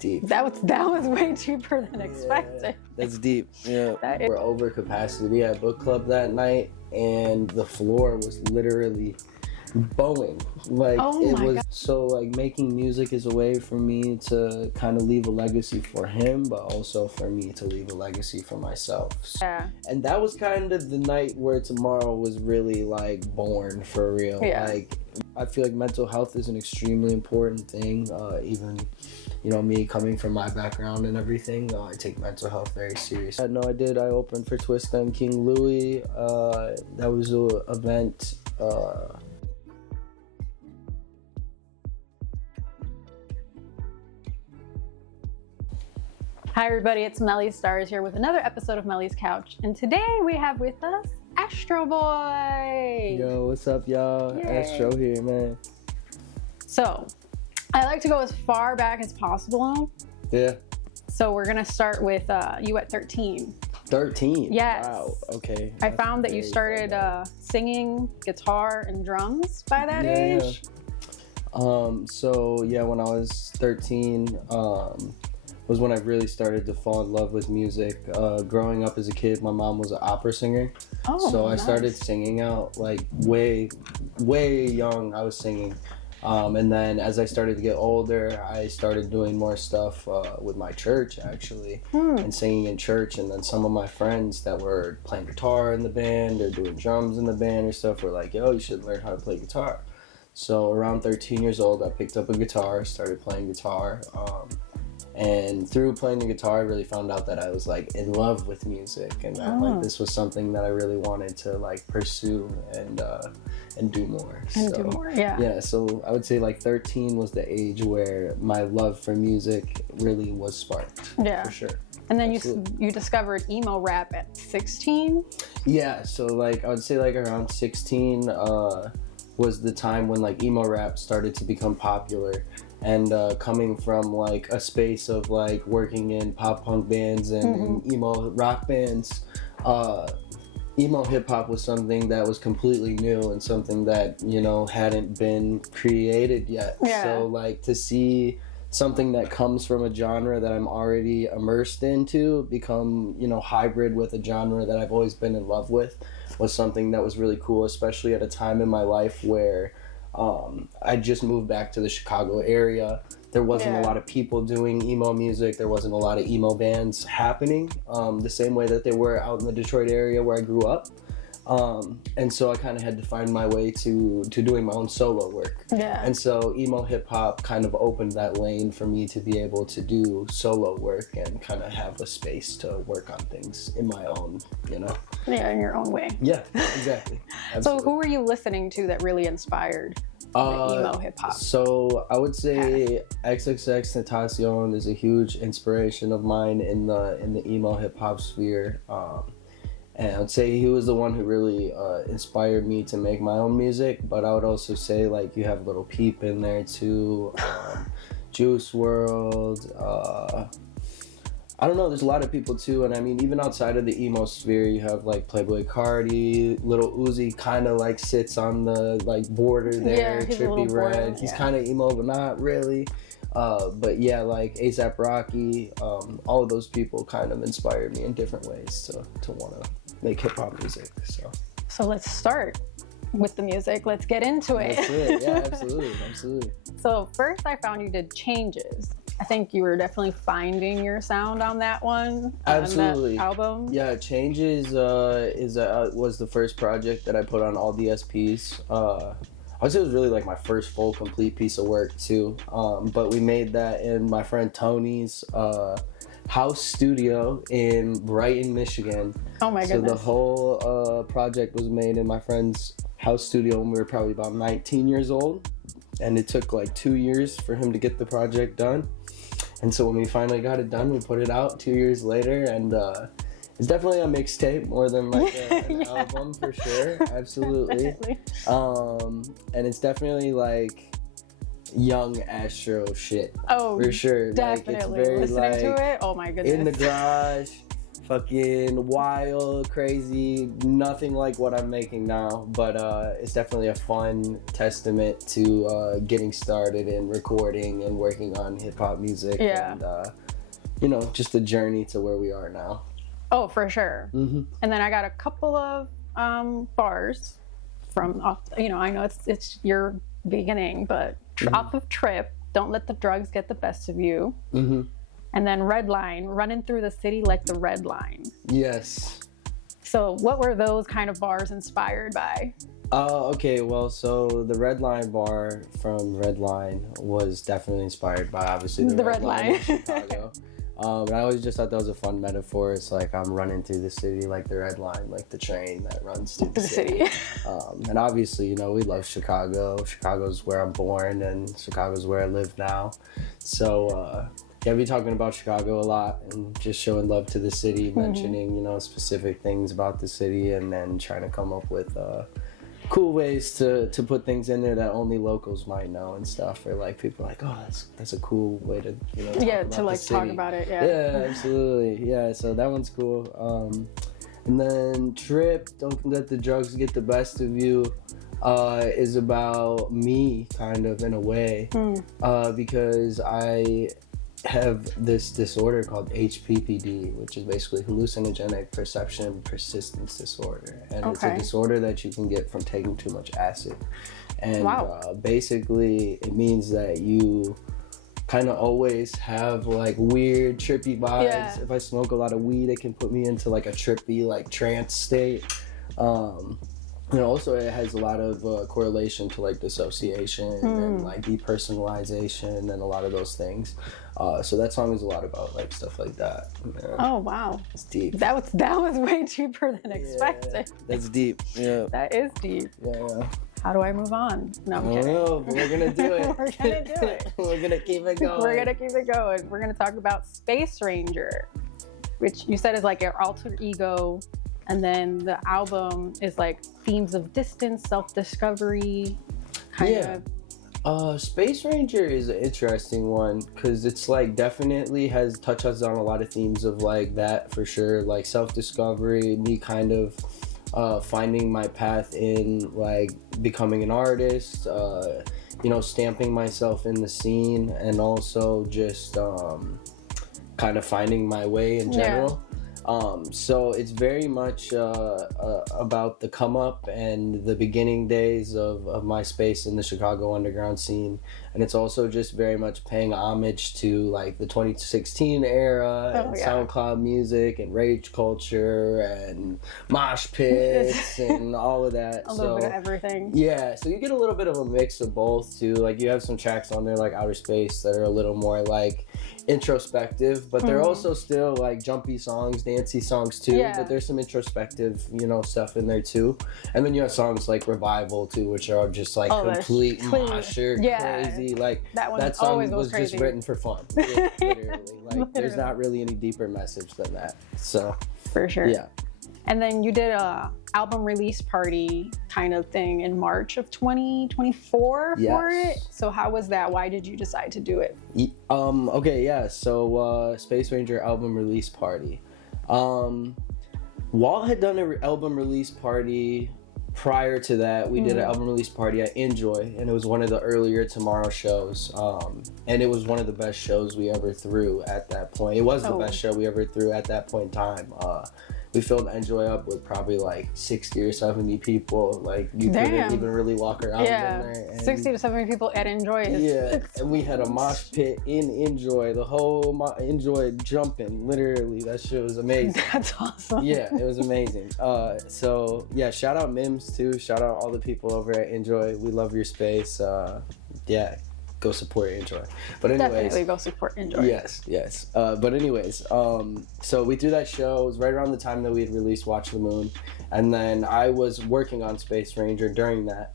deep. That was way cheaper than expected. That's deep. Yeah. That is- We're over capacity. We had book club that night, and the floor was literally bowing. Like, Oh it my was God. so, like, making music is a way for me to kind of leave a legacy for him, but also for me to leave a legacy for myself. Yeah. And that was kind of the night where tomorrow was really, like, born for real. Yeah. Like, I feel like mental health is an extremely important thing. Even, you know, me coming from my background and everything, I take mental health very serious. I opened for Twista and King Louie. That was an event. Hi everybody, it's Melly Starz here with another episode of Melly's Couch, and today we have with us Ashtroboi. Yo, what's up, y'all? Yay. Astro here, man. So, I like to go as far back as possible. Yeah. So we're gonna start with you at 13. 13? Yes. Wow, okay. I found that you started singing guitar and drums by that age. So yeah, when I was 13, was when I really started to fall in love with music. Growing up as a kid, my mom was an opera singer. Oh, so I nice. started singing out like way young. I was singing. And then as I started to get older, I started doing more stuff with my church, actually, and singing in church. And then some of my friends that were playing guitar in the band or doing drums in the band or stuff were like, yo, you should learn how to play guitar. So around 13 years old, I picked up a guitar, started playing guitar. And through playing the guitar, I really found out that I was like in love with music, and that like this was something that I really wanted to like pursue and do more. Yeah. So I would say like 13 was the age where my love for music really was sparked. Yeah, for sure. And then Absolutely. you discovered emo rap at 16. Yeah. So like I would say like around 16 was the time when like emo rap started to become popular. And coming from like a space of like working in pop punk bands and emo rock bands, emo hip hop was something that was completely new and something that, you know, hadn't been created yet. Yeah. So like to see something that comes from a genre that I'm already immersed into become, you know, hybrid with a genre that I've always been in love with was something that was really cool, especially at a time in my life where I just moved back to the Chicago area. There wasn't a lot of people doing emo music. There wasn't a lot of emo bands happening the same way that they were out in the Detroit area where I grew up. And so I kind of had to find my way to doing my own solo work. Yeah. And so emo hip hop kind of opened that lane for me to be able to do solo work and kind of have a space to work on things in my own, you know? Yeah, in your own way. Yeah, exactly. So who were you listening to that really inspired the emo hip hop? So I would say XXX Tentacion is a huge inspiration of mine in the emo hip hop sphere. And I would say he was the one who really inspired me to make my own music. But I would also say like you have Little Peep in there too, Juice WRLD. I don't know, there's a lot of people too, and I mean, even outside of the emo sphere, you have like Playboy Cardi, Lil Uzi kind of like sits on the like border there, Trippie Redd, he's kind of emo, but not really. But yeah, like A$AP Rocky, all of those people kind of inspired me in different ways to want to make hip hop music, So let's start with the music, let's get into it. That's it, yeah, absolutely. So first I found you did Changes. I think you were definitely finding your sound on that one. Absolutely. On that album. Yeah, Changes was the first project that I put on all DSPs. I would say it was really like my first full complete piece of work too. But we made that in my friend Tony's house studio in Brighton, Michigan. Oh my goodness. So the whole project was made in my friend's house studio when we were probably about 19 years old. And it took like 2 years for him to get the project done. And so when we finally got it done, we put it out 2 years later, and it's definitely a mixtape more than like an album for sure, absolutely. And it's definitely like young Astro shit. Oh, for sure. Definitely. Like, it's very listening like to it. Oh my goodness. in the garage, fucking wild, crazy, nothing like what I'm making now, but it's definitely a fun testament to getting started and recording and working on hip-hop music. Yeah. And you know, just the journey to where we are now. Oh, for sure. Mm-hmm. And then I got a couple of bars from, you know, I know it's your beginning, but off of Trip, don't let the drugs get the best of you. Mm-hmm. And then Red Line, running through the city like the Red Line. Yes. So what were those kind of bars inspired by? Okay, well, so the Red Line bar from Red Line was definitely inspired by, obviously, the Red Line in Chicago. And I always just thought that was a fun metaphor. It's like I'm running through the city like the Red Line, like the train that runs through the city. And obviously, you know, we love Chicago. Chicago's where I'm born, and Chicago's where I live now. So, yeah, we talking about Chicago a lot and just showing love to the city, mentioning, you know, specific things about the city, and then trying to come up with cool ways to put things in there that only locals might know and stuff. Or like people are like, oh, that's a cool way to, you know, talk about to like the city. talk about it. Yeah, absolutely. Yeah, so that one's cool. And then Trip, don't let the drugs get the best of you, is about me, kind of, in a way, because I have this disorder called HPPD, which is basically hallucinogenic perception persistence disorder, and it's a disorder that you can get from taking too much acid. And basically it means that you kind of always have like weird trippy vibes. Yeah. If I smoke a lot of weed, it can put me into like a trippy like trance state. And also it has a lot of correlation to like dissociation and like depersonalization and a lot of those things. So that song is a lot about like stuff like that. Yeah. Oh wow, It's deep. that was way deeper than expected. That's deep. Yeah. That is deep. Yeah. How do I move on? No, I'm I don't kidding. know, but we're gonna do it. We're gonna do it. We're gonna keep it going. We're gonna keep it going. We're gonna talk about Space Ranger, which you said is like your alter ego. And then the album is like themes of distance, self-discovery, kind of. Space Ranger is an interesting one because it's like definitely touches on a lot of themes of like that for sure, like self-discovery, me kind of finding my path in like becoming an artist, you know, stamping myself in the scene, and also just kind of finding my way in general. So it's very much about the come up and the beginning days of my space in the Chicago underground scene, and it's also just very much paying homage to like the 2016 era and SoundCloud music and rage culture and mosh pits and all of that. A little bit of everything. Yeah, so you get a little bit of a mix of both too. Like you have some tracks on there like Outer Space that are a little more like introspective, but they're also still like jumpy songs, dancey songs too, but there's some introspective, you know, stuff in there too. And then you have songs like Revival too, which are just like complete mosher, crazy. Like that song was just written for fun. Literally. Like there's not really any deeper message than that. So for sure. Yeah. And then you did a album release party kind of thing in March of 2024 for it. So how was that? Why did you decide to do it? So Space Ranger album release party. Walt had done an album release party prior to that. We did an album release party at Enjoy, and it was one of the earlier Tomorrow shows. And it was one of the best shows we ever threw at that point. It was the best show we ever threw at that point in time. We filled Enjoy up with probably like 60 or 70 people. Like you couldn't even really walk around in there. And 60 to 70 people at Enjoy. And we had a mosh pit in Enjoy. The whole Enjoy jumping, literally. That shit was amazing. That's awesome. Yeah, it was amazing. So yeah, shout out Mims too. Shout out all the people over at Enjoy. We love your space. Yeah. Go support Enjoy. But anyways, definitely go support Enjoy. Yes. But anyways, so we threw that show. It was right around the time that we had released Watch the Moon, and then I was working on Space Ranger during that.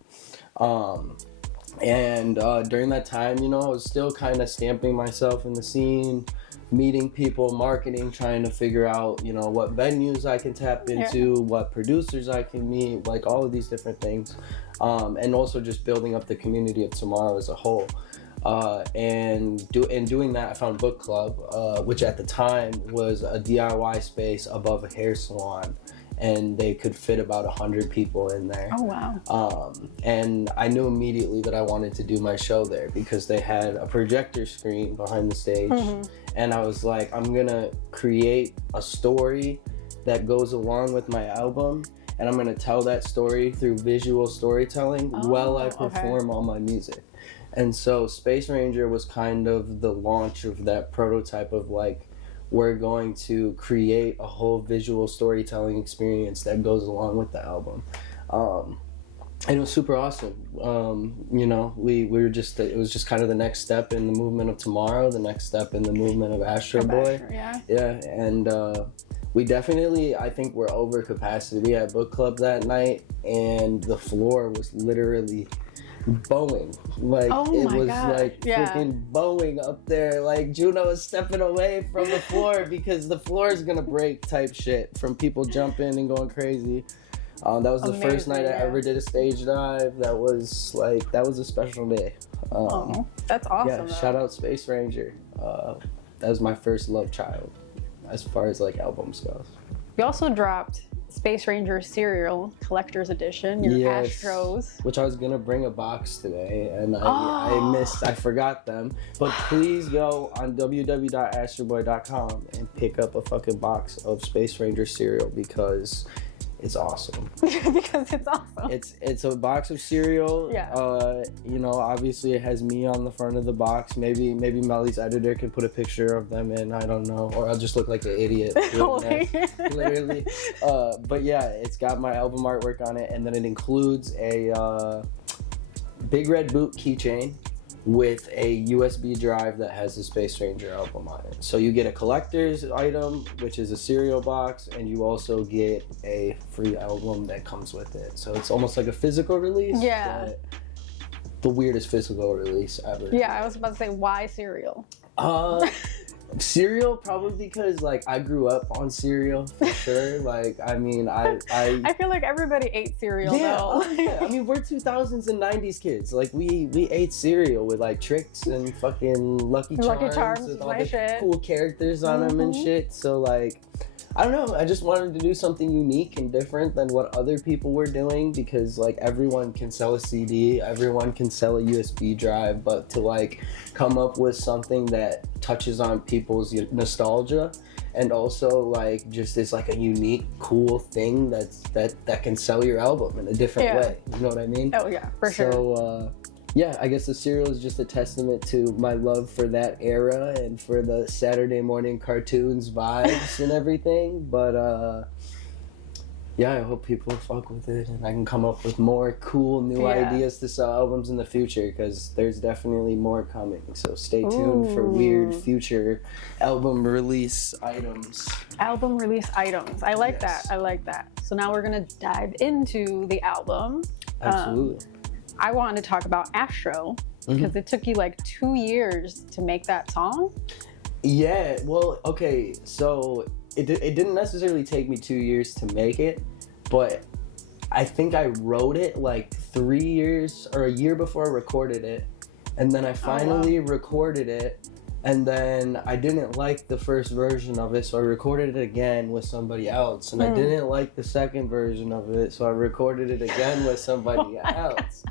And during that time, you know, I was still kind of stamping myself in the scene, meeting people, marketing, trying to figure out, you know, what venues I can tap into, what producers I can meet, like all of these different things. And also just building up the community of Tomorrow as a whole. And doing that, I found Book Club, which at the time was a DIY space above a hair salon, and they could fit about 100 people in there. Oh, wow. And I knew immediately that I wanted to do my show there because they had a projector screen behind the stage. And I was like, I'm gonna create a story that goes along with my album, and I'm gonna tell that story through visual storytelling while I perform all my music. And so Space Ranger was kind of the launch of that prototype of like, we're going to create a whole visual storytelling experience that goes along with the album. And it was super awesome. You know, we were just, it was just kind of the next step in the movement of Tomorrow, the next step in the movement of Ashtroboi. Yeah, and we definitely, I think we're over capacity. We had Book Club that night, and the floor was literally bowing. Like, it was like freaking bowing up there. Like, Juno was stepping away from the floor because the floor is gonna break type shit from people jumping and going crazy. That was the first night I ever did a stage dive. That was a special day. That's awesome. Yeah, shout out Space Ranger. That was my first love child as far as like albums goes. You also dropped Space Ranger Cereal Collector's Edition, your Astros. Which I was gonna bring a box today, and I forgot them. But please go on www.ashtroboi.com and pick up a fucking box of Space Ranger cereal because it's awesome. Because it's awesome. It's a box of cereal. Yeah. You know, obviously it has me on the front of the box. Maybe Melly's editor can put a picture of them in. I don't know, or I'll just look like an idiot. Literally. But yeah, it's got my album artwork on it, and then it includes a Big Red Boot keychain with a USB drive that has the Space Ranger album on it. So you get a collector's item, which is a cereal box, and you also get a free album that comes with it. So it's almost like a physical release. Yeah. But the weirdest physical release ever. Yeah, I was about to say, why cereal? Cereal, probably because like I grew up on cereal for sure. Like, I mean, I feel like everybody ate cereal. Though. Yeah. I mean, we're 2000s and 90s kids. Like, we ate cereal with like Tricks and fucking Lucky Charms with all the cool characters on them and shit. So like, I don't know, I just wanted to do something unique and different than what other people were doing, because like everyone can sell a CD, everyone can sell a USB drive, but to like come up with something that touches on people's nostalgia and also like just is like a unique, cool thing that can sell your album in a different way. You know what I mean? Oh yeah, for sure. So yeah, I guess the cereal is just a testament to my love for that era and for the Saturday morning cartoons vibes and everything. But yeah, I hope people fuck with it and I can come up with more cool new ideas to sell albums in the future, because there's definitely more coming. So stay tuned for weird future album release items. Album release items. I like that. I like that. So now we're going to dive into the album. Absolutely. I wanted to talk about Astro because it took you like 2 years to make that song. Yeah, well, okay, so it didn't necessarily take me 2 years to make it, but I think I wrote it like 3 years or a year before I recorded it, and then I finally recorded it, and then I didn't like the first version of it, so I recorded it again with somebody else, and I didn't like the second version of it, so I recorded it again with somebody else.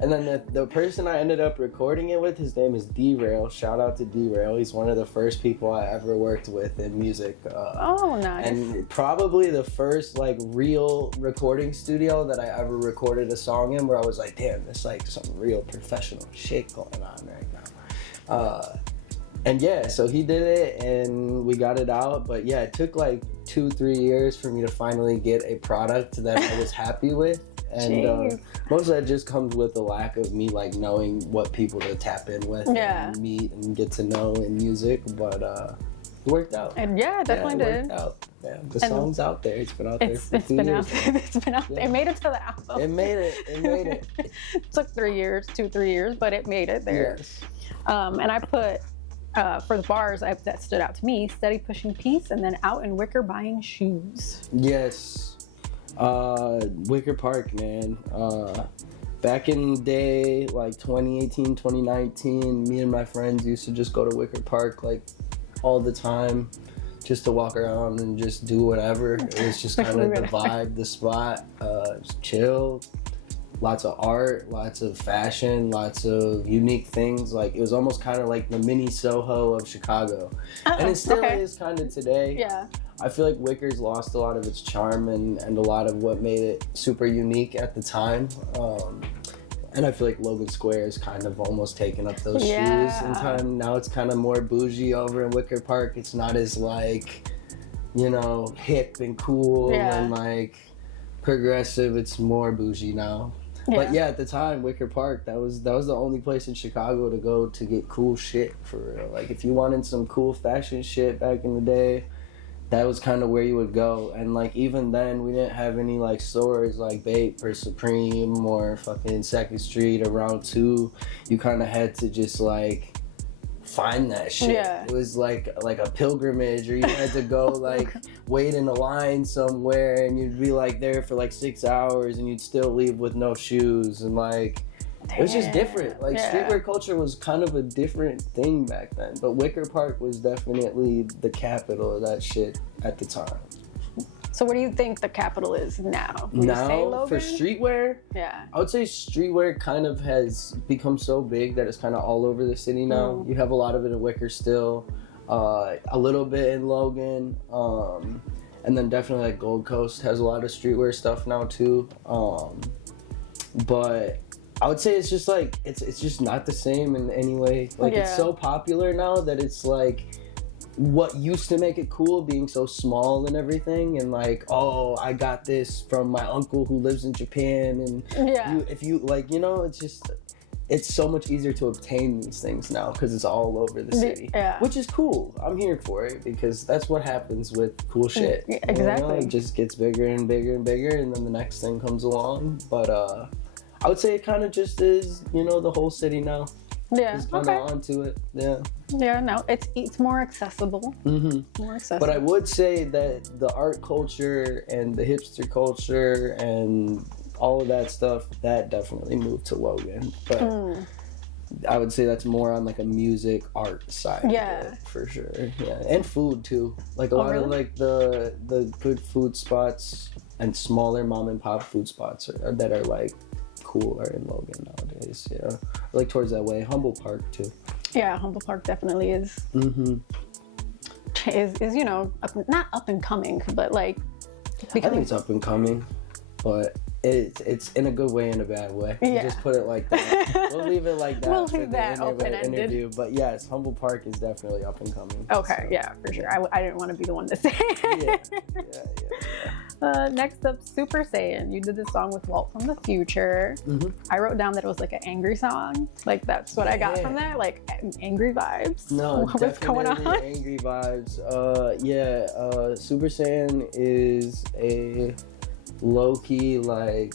And then the person I ended up recording it with, his name is D-Rail. Shout out to D-Rail. He's one of the first people I ever worked with in music. Nice. And probably the first like real recording studio that I ever recorded a song in, where I was like, damn, there's like some real professional shit going on right now. And yeah, so he did it and we got it out. But yeah, it took like 2-3 years for me to finally get a product that I was happy with. And most of that just comes with the lack of me like knowing what people to tap in with and meet and get to know in music, but it worked out. And it definitely did. Worked out. Yeah, the song's out there. It's been out there for 2 years. It's been out there. It made it to the album. It made it. It took 3 years, 2-3 years, but it made it there. Yes. And I put for the bars that stood out to me: steady pushing peace, and then out in Wicker buying shoes. Yes. Wicker Park, man. back in the day, like 2018, 2019, me and my friends used to just go to Wicker Park like all the time, just to walk around and just do whatever. It was just kind of the vibe, the spot. Just chill. Lots of art, lots of fashion, lots of unique things. Like, it was almost kind of like the mini Soho of Chicago. And it still is kind of today. Yeah. I feel like Wicker's lost a lot of its charm and a lot of what made it super unique at the time. And I feel like Logan Square is kind of almost taken up those shoes in time. Now it's kind of more bougie over in Wicker Park. It's not as like, you know, hip and cool and like progressive. It's more bougie now. Yeah. But yeah, at the time, Wicker Park, that was the only place in Chicago to go to get cool shit, for real. Like, if you wanted some cool fashion shit back in the day, that was kind of where you would go. And like, even then, we didn't have any like stores like Bape or Supreme or fucking 2nd Street or Round 2. You kind of had to just like find that shit. Yeah. It was like a pilgrimage, or you had to go like wait in a line somewhere, and you'd be like there for like 6 hours, and you'd still leave with no shoes. And like, it was just different. Like, streetwear culture was kind of a different thing back then. But Wicker Park was definitely the capital of that shit at the time. So what do you think the capital is now? Would now, you say Logan? For streetwear? Yeah. I would say streetwear kind of has become so big that it's kind of all over the city now. You have a lot of it in Wicker still, a little bit in Logan, and then definitely like Gold Coast has a lot of streetwear stuff now too. But I would say it's just like, it's just not the same in any way. Like, it's so popular now that it's like, what used to make it cool being so small and everything, and like, oh, I got this from my uncle who lives in Japan, and if you like, you know, it's just, it's so much easier to obtain these things now because it's all over the city, which is cool. I'm here for it because that's what happens with cool shit. Exactly. You know? It just gets bigger and bigger and bigger, and then the next thing comes along. But I would say it kind of just is, you know, the whole city now. Yeah. Just kind of onto it. Yeah. Yeah. No, it's more accessible. More accessible. But I would say that the art culture and the hipster culture and all of that stuff, that definitely moved to Logan. But I would say that's more on like a music art side. Yeah. For sure. Yeah. And food too. Like a lot of like the good food spots and smaller mom and pop food spots that are like cool are in Logan nowadays. Yeah. Like towards that way. Humble Park too. Yeah, Humble Park definitely is. Is, you know, not up and coming, but like I think it's up and coming, but it's in a good way and a bad way. Yeah. Just put it like that. We'll leave it like that. We'll leave that open-ended. Interview. But yes, Humble Park is definitely up and coming. Okay, so. Yeah, for sure. I didn't want to be the one to say it. Yeah. Next up, Super Saiyan. You did this song with Walt from the Future. I wrote down that it was like an angry song. Like, that's what I got from there. Like, angry vibes. No, what's going on? Angry vibes. Super Saiyan is a low-key like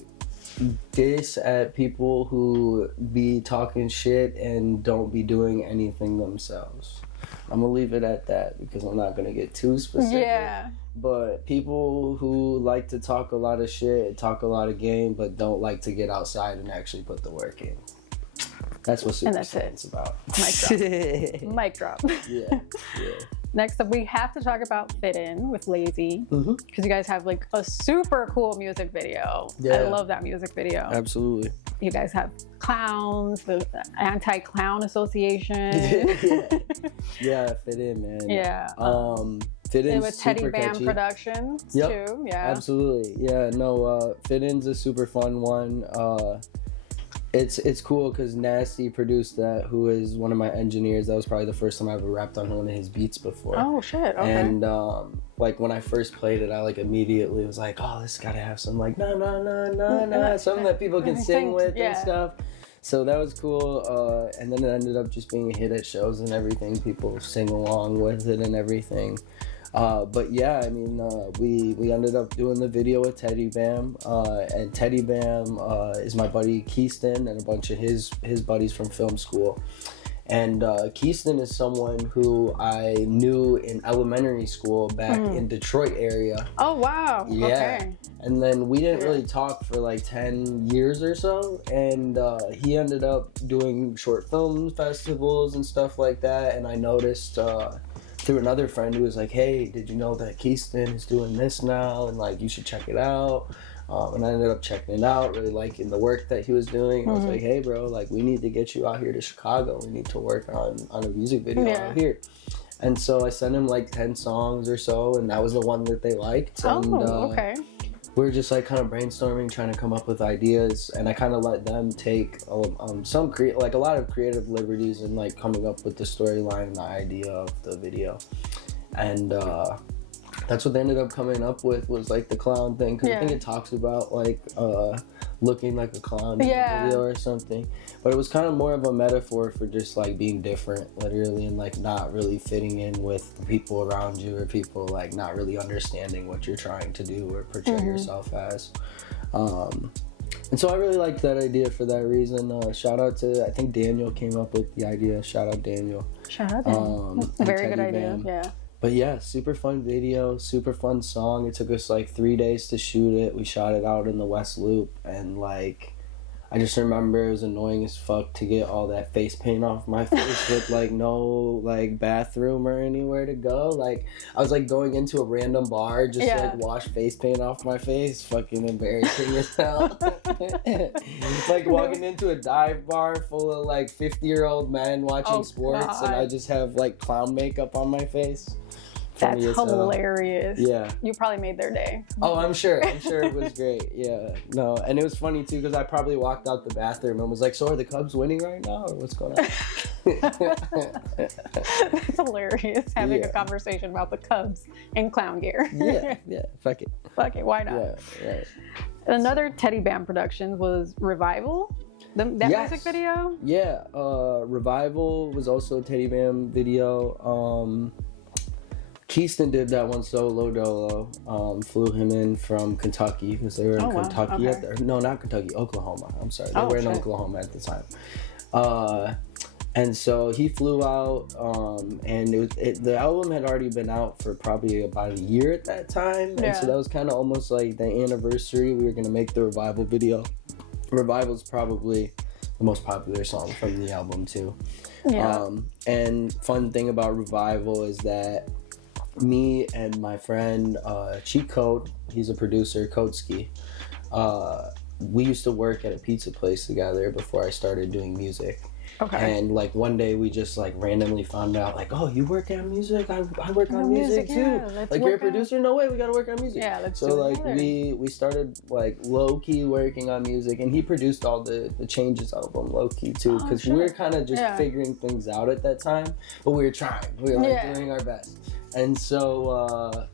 diss at people who be talking shit and don't be doing anything themselves. I'm gonna leave it at that because I'm not gonna get too specific. Yeah. But people who like to talk a lot of shit, talk a lot of game, but don't like to get outside and actually put the work in. That's what Super Saiyan's about. Mic drop. Mic drop. Yeah. Next up, we have to talk about Fit In with Lazy, because you guys have like a super cool music video. Yeah. I love that music video. Absolutely. You guys have clowns, the Anti-Clown Association. Yeah, Fit In, man. Yeah. Fit In's with Teddy super Bam catchy. Productions too. Yeah. Absolutely. Yeah. No. Fit In's a super fun one. It's cool because Nasty produced that, who is one of my engineers. That was probably the first time I ever rapped on one of his beats before. Oh shit! Okay. And like when I first played it, I like immediately was like, oh, this gotta have some like something that people can sing with and stuff. So that was cool. And then it ended up just being a hit at shows and everything. People sing along with it and everything. But yeah, I mean, we ended up doing the video with Teddy Bam, and Teddy Bam is my buddy Keyston and a bunch of his buddies from film school. And Keyston is someone who I knew in elementary school back in Detroit area. Oh, wow. Yeah. Okay. And then we didn't really talk for like 10 years or so. And he ended up doing short film festivals and stuff like that. And I noticed through another friend who was like, hey, did you know that Keyston is doing this now? And like, you should check it out. And I ended up checking it out, really liking the work that he was doing. And I was like, hey, bro, like, we need to get you out here to Chicago. We need to work on a music video out here. And so I sent him like 10 songs or so, and that was the one that they liked. And, okay. We were just like kind of brainstorming, trying to come up with ideas, and I kind of let them take a lot of creative liberties in like coming up with the storyline and the idea of the video. And that's what they ended up coming up with, was like the clown thing, because I think it talks about like looking like a clown in the video or something. But it was kind of more of a metaphor for just like being different, literally, and like not really fitting in with the people around you, or people like not really understanding what you're trying to do or portray yourself as. And so I really liked that idea for that reason. Shout out to, I think Daniel came up with the idea. Shout out Daniel. Shout out Daniel. Very good idea. Yeah. But yeah, super fun video, super fun song. It took us like 3 days to shoot it. We shot it out in the West Loop, and like, I just remember it was annoying as fuck to get all that face paint off my face with like no like bathroom or anywhere to go. Like, I was like going into a random bar just to like wash face paint off my face. Fucking embarrassing as hell. It's like walking into a dive bar full of like 50-year-old men watching sports, and I just have like clown makeup on my face. That's hilarious. Yeah. You probably made their day. Oh, I'm sure it was great. Yeah. No, and it was funny too, because I probably walked out the bathroom and was like, so are the Cubs winning right now, or what's going on? That's hilarious, having a conversation about the Cubs in clown gear. Yeah. Fuck it. Why not? Yeah, right. Another Teddy Bam production was Revival. That music video? Yeah. Revival was also a Teddy Bam video. Keyston did that one solo dolo. Flew him in from Kentucky, because they were in Kentucky no, not Kentucky, Oklahoma. I'm sorry, they were in Oklahoma at the time. And so he flew out, and the album had already been out for probably about a year at that time. And so that was kind of almost like the anniversary. We were gonna make the Revival video. Revival's probably the most popular song from the album too. And fun thing about Revival is that me and my friend Cheat Code, he's a producer, Kodeski, we used to work at a pizza place together before I started doing music. And like one day we just like randomly found out like, oh, you work on music? I work on music too. Like, you're a producer? No way, we gotta work on music. So like we started like low key working on music, and he produced all the Changes album low key too, because we were kind of just figuring things out at that time, but we were trying. We were like doing our best. And so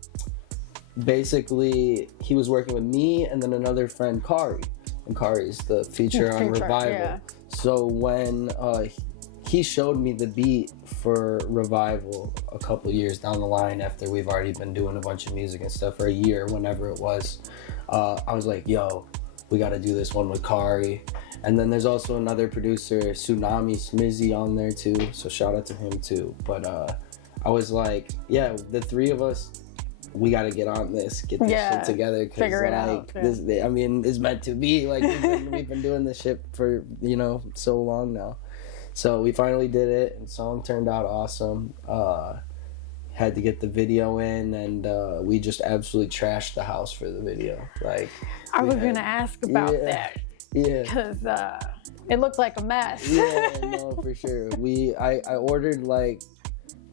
basically he was working with me and then another friend, Kari. And Kari's the feature on Revival. So when he showed me the beat for Revival a couple years down the line, after we've already been doing a bunch of music and stuff for a year, whenever it was, I was like, yo, we got to do this one with Kari. And then there's also another producer, Tsunami Smizzy, on there too. So shout out to him too. But I was like, yeah, the three of us, we got to get on this, get this shit together. Figure it out. This, I mean, it's meant to be. Like, we've been doing this shit for, so long now. So we finally did it, and the song turned out awesome. Had to get the video in, and we just absolutely trashed the house for the video. Like, I was going to ask about that. Yeah. Because it looked like a mess. Yeah, no, for sure. I ordered like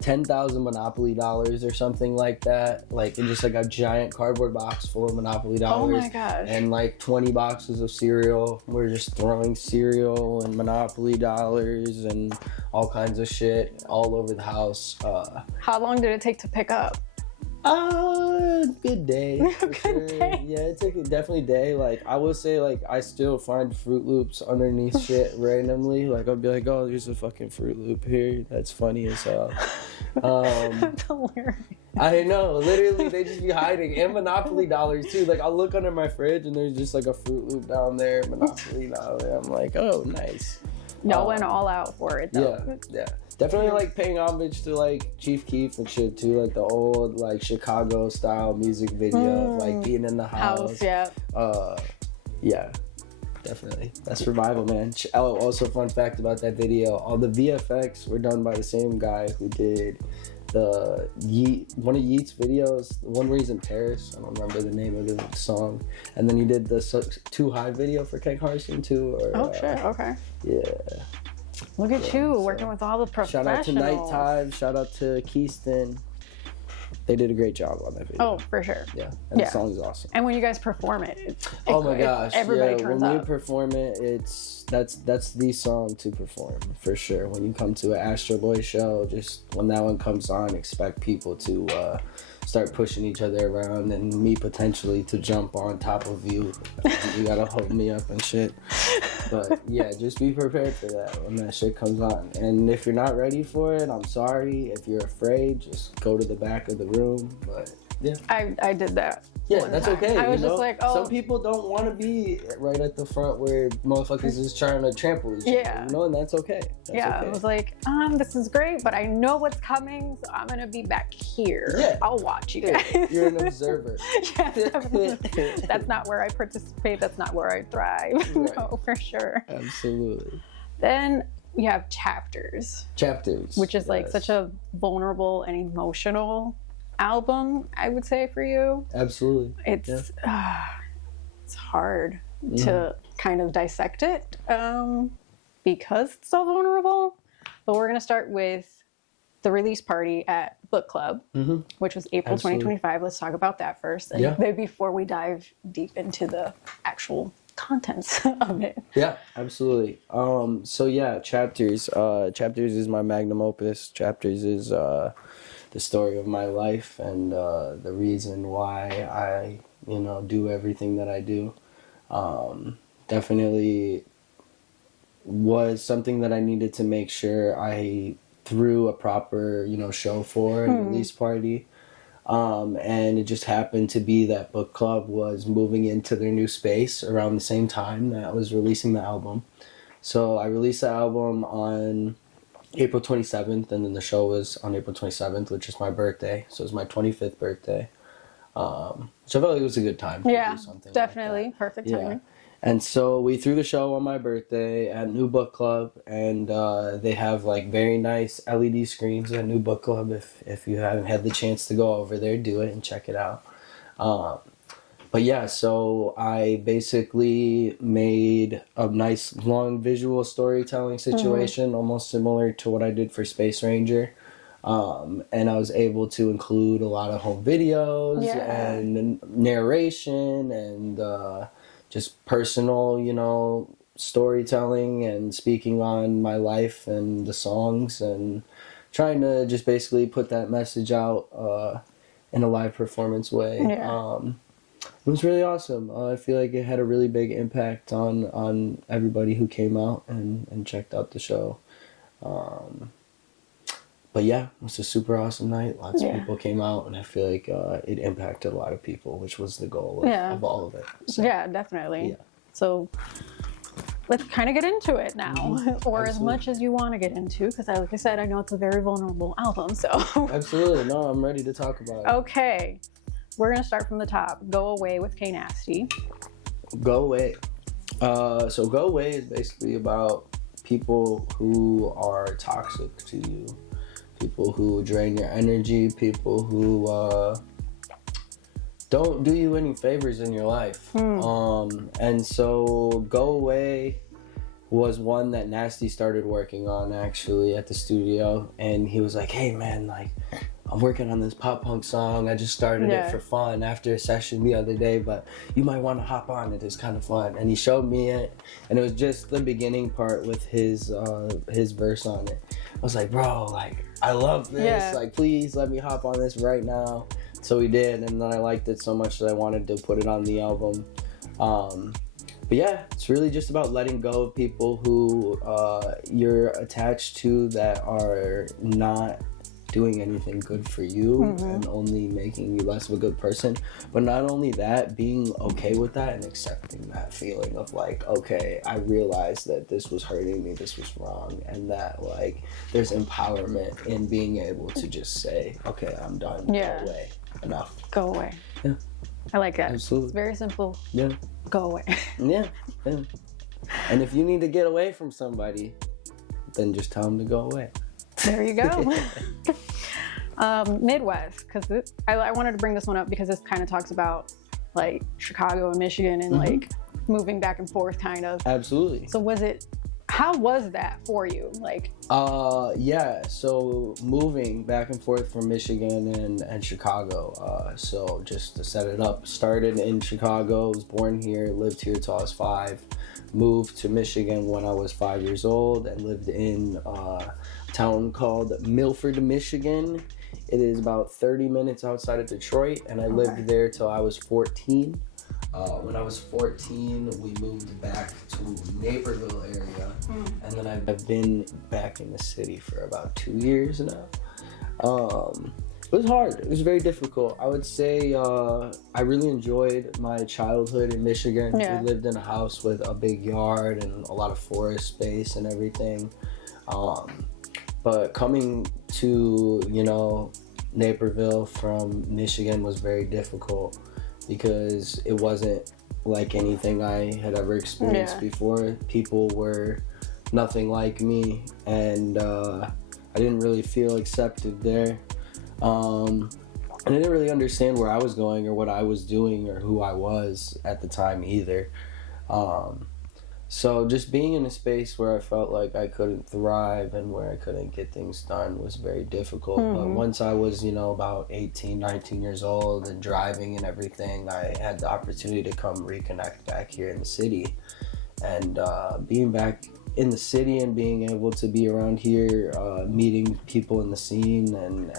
10,000 Monopoly dollars or something like that, like in just like a giant cardboard box full of Monopoly dollars. Oh my gosh. And like 20 boxes of cereal. We're just throwing cereal and Monopoly dollars and all kinds of shit all over the house. How long did it take to pick up? Good day. Good day. Yeah, it took definitely a day. Like, I will say, like, I still find Fruit Loops underneath shit randomly. Like, I'll be like, oh, there's a fucking Fruit Loop here. That's funny as hell. That's hilarious. I know, literally, they just be hiding. And Monopoly dollars too. Like, I'll look under my fridge and there's just like a Fruit Loop down there, Monopoly dollar. I'm like, oh, nice. Went all out for it though. Yeah. Definitely like paying homage to like Chief Keef and shit too, like the old like Chicago style music video, like being in the house. Yeah. Yeah, definitely. That's revival, man. Also, fun fact about that video: all the VFX were done by the same guy who did one of Yeat's videos, One Reason Paris. I don't remember the name of the song. And then he did the Too High video for Ken Carson too. Shit. Okay. Yeah. Look at you working with all the professionals. Shout out to Nighttime. Shout out to Keyston. They did a great job on that video. Oh, for sure. Yeah, and the song is awesome. And when you guys perform it, oh my gosh, everybody turns when up. we perform it, that's the song to perform for sure. When you come to an Ashtroboi show, just when that one comes on, expect people to start pushing each other around and me potentially to jump on top of you. You gotta hold me up and shit. But yeah, just be prepared for that when that shit comes on. And if you're not ready for it, I'm sorry. If you're afraid, just go to the back of the room. But yeah, I did that. Yeah, that's okay. I was just like, oh. Some people don't want to be right at the front where motherfuckers is trying to trample each other, you know, and that's okay. That's okay. I was like, this is great, but I know what's coming, so I'm gonna be back here. Yeah. I'll watch you guys. You're an observer. That's not where I participate. That's not where I thrive. Right. No, for sure. Absolutely. Then you have chapters. Which is like such a vulnerable and emotional album, I would say, for you. Absolutely. It's hard to kind of dissect it because it's so vulnerable. But we're gonna start with the release party at Book Club, which was April 2025. Let's talk about that first, and maybe before we dive deep into the actual contents of it. Yeah, absolutely. So yeah, Chapters is my magnum opus. Chapters is the story of my life and the reason why I, do everything that I do. Definitely was something that I needed to make sure I threw a proper, show for a release party. And it just happened to be that Book Club was moving into their new space around the same time that I was releasing the album. So I released the album on April 27th, and then the show was on April 27th, which is my birthday. So it was my 25th birthday. So I felt like it was a good time to do something definitely. like that. Perfect timing. Yeah. And so we threw the show on my birthday at New Book Club, and they have like very nice LED screens at New Book Club. If you haven't had the chance to go over there, do it and check it out. But yeah, so I basically made a nice long visual storytelling situation, almost similar to what I did for Space Ranger. And I was able to include a lot of home videos and narration and just personal, storytelling and speaking on my life and the songs and trying to just basically put that message out in a live performance way. Yeah. It was really awesome. I feel like it had a really big impact on everybody who came out and checked out the show. But yeah, it was a super awesome night. Lots of people came out, and I feel like it impacted a lot of people, which was the goal of all of it. So, yeah, definitely. Yeah. So let's kind of get into it now, or as much as you want to get into, because like I said, I know it's a very vulnerable album, so. Absolutely. No, I'm ready to talk about it. Okay. We're going to start from the top. Go Away with K Nasty. Go Away. So Go Away is basically about people who are toxic to you. People who drain your energy. People who don't do you any favors in your life. And so Go Away was one that Nasty started working on actually at the studio. And he was like, hey man, like, I'm working on this pop punk song. I just started it for fun after a session the other day, but you might want to hop on it. It's kind of fun. And he showed me it, and it was just the beginning part with his verse on it. I was like, bro, like, I love this. Yeah. Like, please let me hop on this right now. So he did, and then I liked it so much that I wanted to put it on the album. But yeah, it's really just about letting go of people who you're attached to that are not doing anything good for you and only making you less of a good person. But not only that, being okay with that and accepting that feeling of like, okay, I realized that this was hurting me, this was wrong, and that like there's empowerment in being able to just say, okay, I'm done. Go away. Enough. Go away. Yeah. I like that. Absolutely. It's very simple. Yeah. Go away. Yeah. And if you need to get away from somebody, then just tell them to go away. There you go. Midwest, because I wanted to bring this one up because this kind of talks about like Chicago and Michigan and like moving back and forth kind of. Absolutely. So how was that for you? Like, yeah, so moving back and forth from Michigan and Chicago. So just to set it up, started in Chicago, was born here, lived here till I was 5, moved to Michigan when I was 5 years old, and lived in a town called Milford, Michigan. It is about 30 minutes outside of Detroit, and I lived there till I was 14. When I was 14, we moved back to Naperville area, and then I've been back in the city for about 2 years now. It was hard. It was very difficult. I would say I really enjoyed my childhood in Michigan. Yeah. We lived in a house with a big yard and a lot of forest space and everything. But coming to, Naperville from Michigan was very difficult because it wasn't like anything I had ever experienced before. People were nothing like me, and I didn't really feel accepted there. And I didn't really understand where I was going or what I was doing or who I was at the time either. So just being in a space where I felt like I couldn't thrive and where I couldn't get things done was very difficult. But once I was, about 18, 19 years old and driving and everything, I had the opportunity to come reconnect back here in the city. And being back in the city and being able to be around here, meeting people in the scene and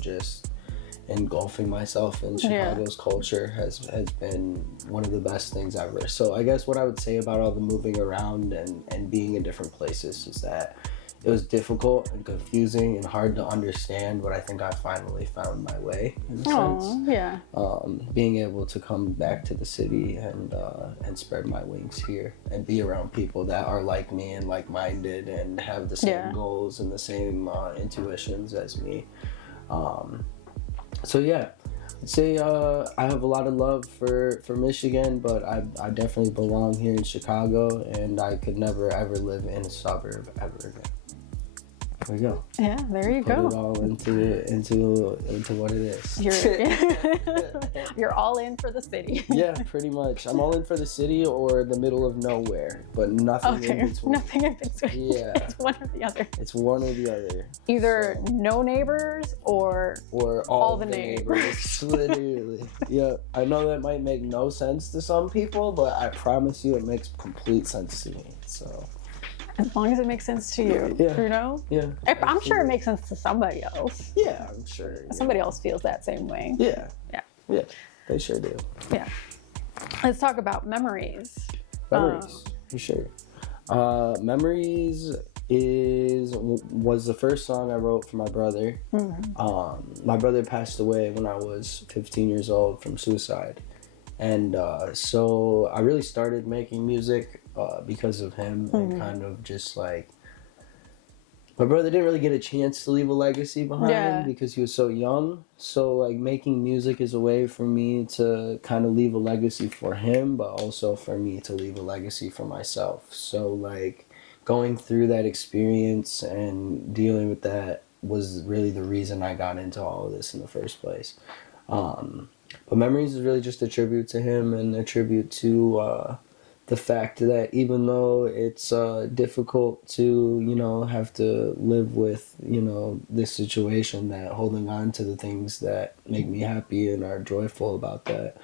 just engulfing myself in Chicago's culture has been one of the best things ever. So I guess what I would say about all the moving around and being in different places is that it was difficult and confusing and hard to understand, but I think I finally found my way in a sense. Yeah. Being able to come back to the city and spread my wings here and be around people that are like me and like-minded and have the same goals and the same intuitions as me. So yeah, I'd say I have a lot of love for Michigan, but I definitely belong here in Chicago, and I could never ever live in a suburb ever again. There we go. Yeah, there you go. Put it all into what it is. You're all in for the city. Yeah, pretty much. I'm all in for the city or the middle of nowhere, but nothing in between. Nothing in between. Yeah. It's one or the other. It's one or the other. Either no neighbors or all the neighbors. Literally. Yeah, I know that might make no sense to some people, but I promise you it makes complete sense to me. So as long as it makes sense to you, Yeah. I'm sure it makes sense to somebody else. Yeah, I'm sure. Somebody else feels that same way. Yeah. They sure do. Yeah. Let's talk about memories. For sure. Memories was the first song I wrote for my brother. My brother passed away when I was 15 years old from suicide. And so I really started making music because of him and kind of just like, my brother didn't really get a chance to leave a legacy behind because he was so young. So like making music is a way for me to kind of leave a legacy for him, but also for me to leave a legacy for myself. So like going through that experience and dealing with that was really the reason I got into all of this in the first place. But Memories is really just a tribute to him and a tribute to the fact that even though it's difficult to, have to live with, this situation, that holding on to the things that make me happy and are joyful about that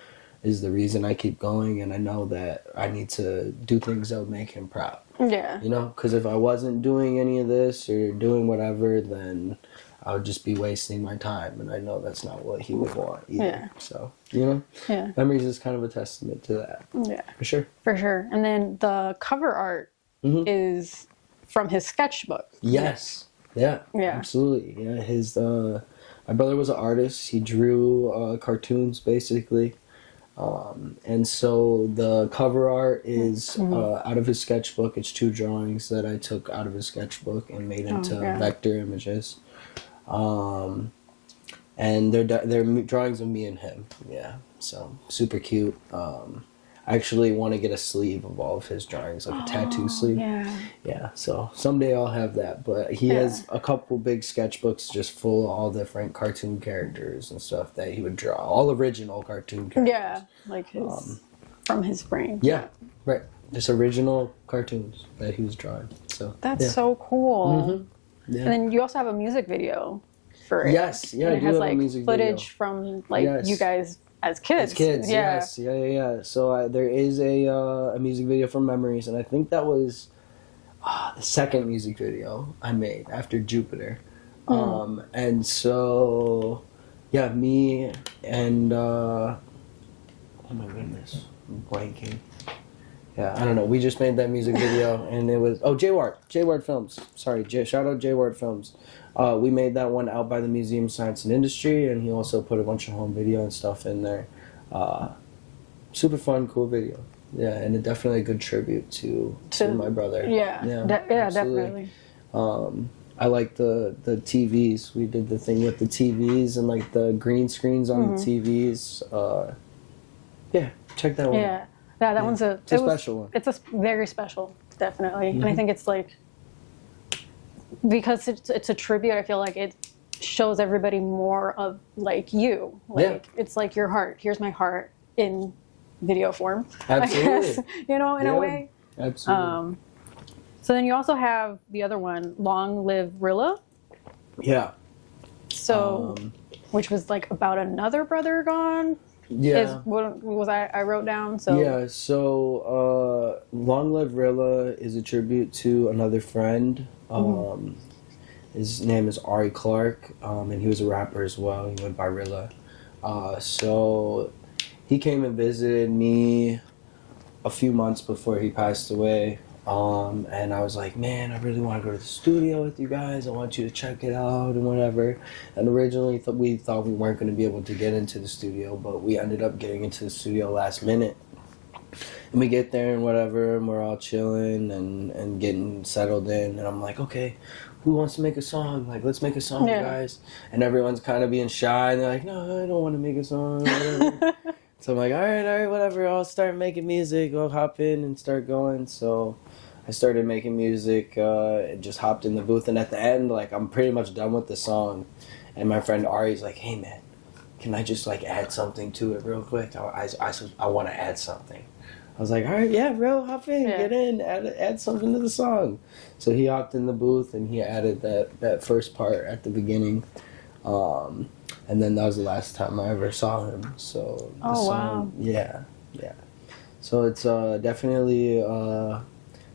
is the reason I keep going. And I know that I need to do things that would make him proud. Yeah. Because if I wasn't doing any of this or doing whatever, then I would just be wasting my time, and I know that's not what he would want either. Yeah. So, Yeah. Memories is kind of a testament to that. Yeah. For sure. For sure. And then the cover art is from his sketchbook. Yes. Yeah, Yeah. absolutely. Yeah, his my brother was an artist. He drew cartoons basically, and so the cover art is out of his sketchbook. It's two drawings that I took out of his sketchbook and made into vector images. And they're drawings of me and him. Yeah, so super cute. I actually want to get a sleeve of all of his drawings, like a tattoo sleeve. Yeah. So someday I'll have that. But he has a couple big sketchbooks just full of all different cartoon characters and stuff that he would draw, all original cartoon characters. Yeah, like his from his brain. Yeah, right. Just original cartoons that he was drawing. So that's so cool. Mm-hmm. Yeah. And then you also have a music video for it. Yes, yeah, and I it do has have like a music footage video. from like you guys as kids. As kids, yes, yeah. So there is a music video for Memories, and I think that was the second music video I made after Jupiter. And so, yeah, me and oh my goodness, I'm blanking. Yeah, I don't know. We just made that music video, and it was J-Ward Films. Sorry, shout out J-Ward Films. We made that one out by the Museum of Science and Industry, and he also put a bunch of home video and stuff in there. Super fun, cool video. Yeah, and it definitely a good tribute to my brother. Yeah, definitely. I like the TVs. We did the thing with the TVs and like the green screens on the TVs. Yeah, check that one out. Yeah, that one's a special one. It's a very special, definitely. And I think it's like, because it's a tribute, I feel like it shows everybody more of like you. Like it's like your heart. Here's my heart in video form. Absolutely. I guess, in a way. Absolutely. So then you also have the other one, Long Live Rilla. Yeah. So, which was like about another brother gone. Yeah. Is what was I wrote down. So yeah. So Long Live Rilla is a tribute to another friend. His name is Ari Clark, and he was a rapper as well. He went by Rilla. So he came and visited me a few months before he passed away. And I was like, man, I really want to go to the studio with you guys. I want you to check it out and whatever. And originally we thought we weren't going to be able to get into the studio, but we ended up getting into the studio last minute. And we get there and whatever, and we're all chilling and getting settled in. And I'm like, okay, who wants to make a song? Like, let's make a song, guys. And everyone's kind of being shy, and they're like, no, I don't want to make a song. Whatever. So I'm like, all right, whatever. I'll start making music. I'll hop in and start going. So I started making music, and just hopped in the booth. And at the end, like, I'm pretty much done with the song. And my friend Ari's like, hey, man, can I just, like, add something to it real quick? I want to add something. I was like, all right, yeah, bro, hop in, get in, add something to the song. So he hopped in the booth, and he added that first part at the beginning. And then that was the last time I ever saw him. So the song, yeah. So it's definitely a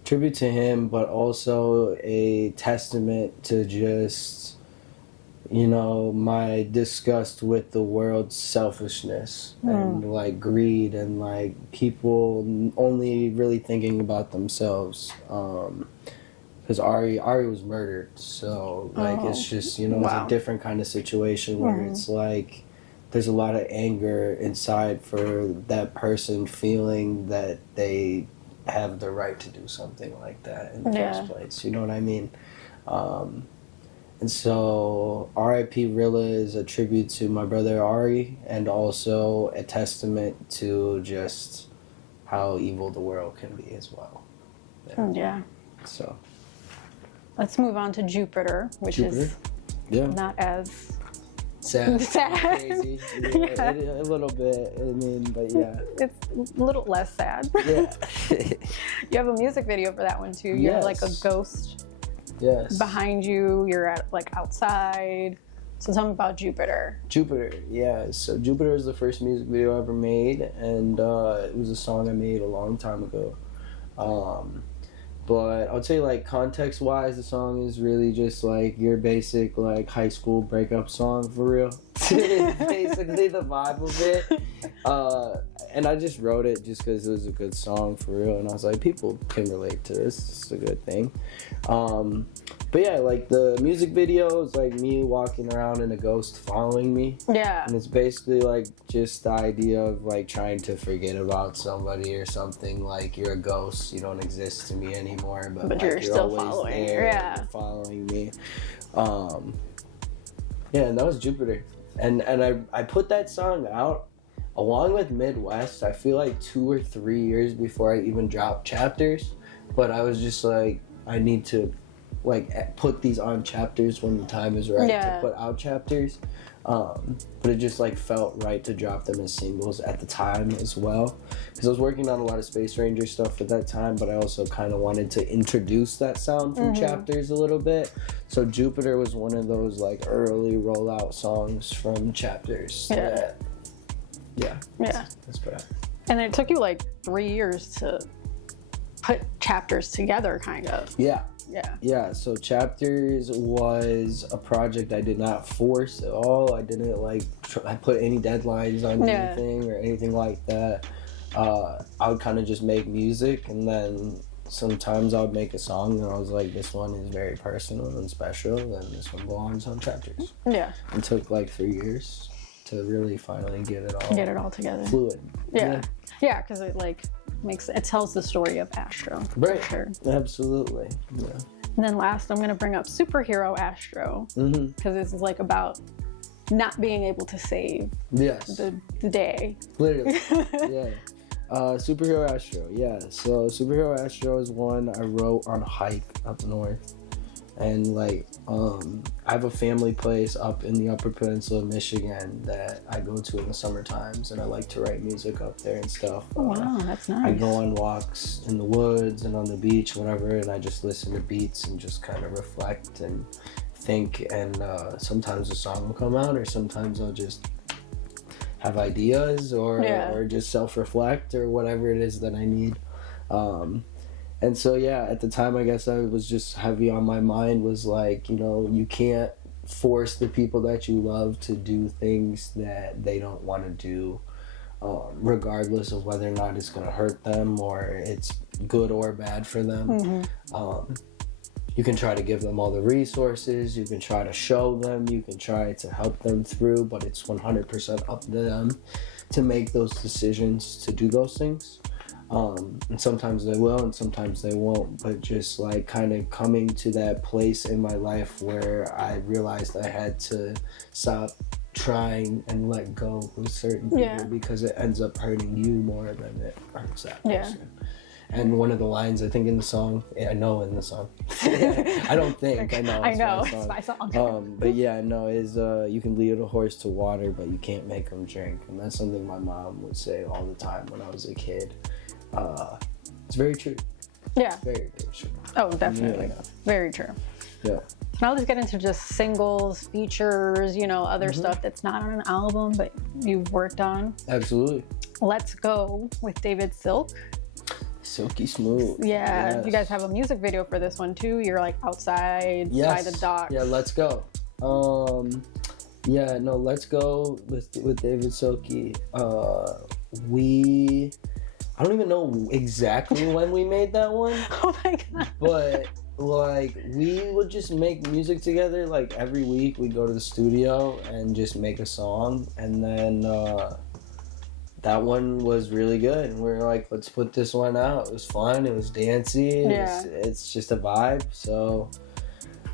tribute to him, but also a testament to just, my disgust with the world's selfishness and like greed and like people only really thinking about themselves. Because Ari was murdered, so like it's just it's a different kind of situation where it's like there's a lot of anger inside for that person feeling that they have the right to do something like that in the first place. You know what I mean? And so R.I.P. Rilla is a tribute to my brother Ari, and also a testament to just how evil the world can be as well. Yeah. So. Let's move on to Jupiter, which is not as sad. Crazy. Yeah, a little bit. I mean, but yeah. It's a little less sad. Yeah. You have a music video for that one too. You're like a ghost. Yes. Behind you, you're at like outside. So tell me about Jupiter. Jupiter, yeah. So Jupiter is the first music video I ever made, and it was a song I made a long time ago. But I would say, like, context-wise, the song is really just, like, your basic, like, high school breakup song, for real. Basically the vibe of it. And I just wrote it just because it was a good song, for real. And I was like, people can relate to this. It's a good thing. But yeah, like the music video is like me walking around and a ghost following me. Yeah. And it's basically like just the idea of like trying to forget about somebody or something. Like you're a ghost, you don't exist to me anymore, but like, you're still always following. there, Yeah. you're following me. Yeah, and that was Jupiter. And I put that song out along with Midwest. I feel like 2 or 3 years before I even dropped Chapters, but I was just like, I need to like put these on Chapters when the time is right to put out Chapters. But it just like felt right to drop them as singles at the time as well, because I was working on a lot of Space Ranger stuff at that time, but I also kind of wanted to introduce that sound from Chapters a little bit. So Jupiter was one of those like early rollout songs from Chapters. Yeah. Let's put out. And it took you like 3 years to put Chapters together, kind of. Yeah, so Chapters was a project I did not force at all. I didn't like I put any deadlines on anything or anything like that. I would kind of just make music, and then sometimes I would make a song and I was like, this one is very personal and special, and this one belongs on Chapters. Yeah. It took like 3 years to really finally get it all together. Fluid. Yeah, because it like it tells the story of Astro. Right. For sure. Absolutely. Yeah. And then last, I'm gonna bring up Superhero Astro, because it's like about not being able to save the day. Literally. Yeah. Superhero Astro. Yeah. So Superhero Astro is one I wrote on a hike up north. And like I have a family place up in the Upper Peninsula of Michigan that I go to in the summer times, and I like to write music up there and stuff. Oh, wow, that's nice. I go on walks in the woods and on the beach, whatever, and I just listen to beats and just kind of reflect and think, and sometimes a song will come out, or sometimes I'll just have ideas or just self-reflect or whatever it is that I need. And so, yeah, at the time, I guess I was just heavy on my mind was like, you know, you can't force the people that you love to do things that they don't want to do, regardless of whether or not it's going to hurt them or it's good or bad for them. You can try to give them all the resources, you can try to show them, you can try to help them through, but it's 100% up to them to make those decisions to do those things. And sometimes they will and sometimes they won't, but just like kind of coming to that place in my life where I realized I had to stop trying and let go with certain people because it ends up hurting you more than it hurts that person. And one of the lines I think in the song, I know in the song, I don't think, I know it's my song. But yeah, no, is you can lead a horse to water, but you can't make him drink. And that's something my mom would say all the time when I was a kid. It's very true. Yeah. Very, very true. Oh, definitely. Yeah. Very true. Yeah. Now let's get into just singles, features, you know, other stuff that's not on an album, but you've worked on. Absolutely. Let's Go with David Silk. Silky smooth. Yeah. Yes. You guys have a music video for this one too. You're like outside by the dock. Yeah, Let's Go. Yeah, no, Let's Go with David Silky. I don't even know exactly when we made that one. Oh my god. But like we would just make music together. Like every week we'd go to the studio and just make a song, and then that one was really good, and we were like, let's put this one out. It was fun, it was dancey, it's just a vibe. So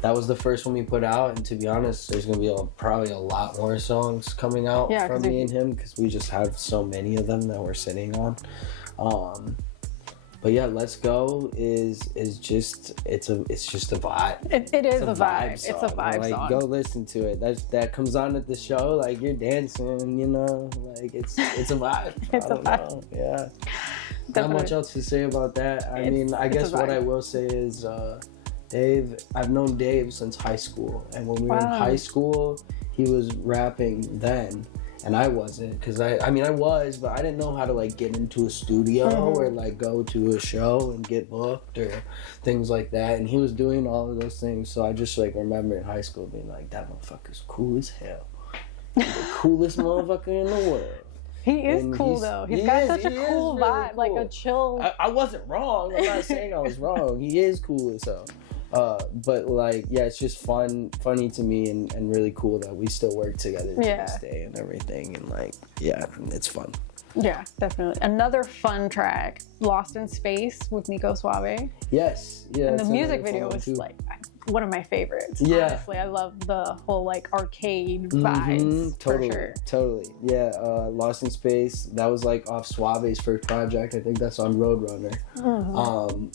that was the first one we put out, and to be honest, there's gonna be probably a lot more songs coming out from me and him, because we just have so many of them that we're sitting on. But yeah, Let's Go is just it's just a vibe. It is a vibe. Song. It's a vibe song. Go listen to it. That comes on at the show, like you're dancing, you know, like it's a vibe. It's a vibe. Yeah. Definitely. Not much else to say about that. I mean, I guess what I will say is Dave, I've known Dave since high school, and when we were in high school, he was rapping then. And I wasn't, because I mean I was, but I didn't know how to like get into a studio or like go to a show and get booked or things like that. And he was doing all of those things, so I just like remember in high school being like, that motherfucker's cool as hell. He's the coolest motherfucker in the world. He is cool though. He's got such a cool vibe, like a chill. I wasn't wrong. I'm not saying I was wrong. He is cool as hell. But like, yeah, it's just funny to me, and really cool that we still work together to this day and everything. And like, yeah, it's fun. Yeah, definitely. Another fun track, Lost in Space with Nico Suave. Yes. Yeah. And the music video was like one of my favorites. Yeah. Honestly, I love the whole like arcade vibes. Totally. For sure. Totally. Yeah. Lost in Space. That was like off Suave's first project. I think that's on Roadrunner.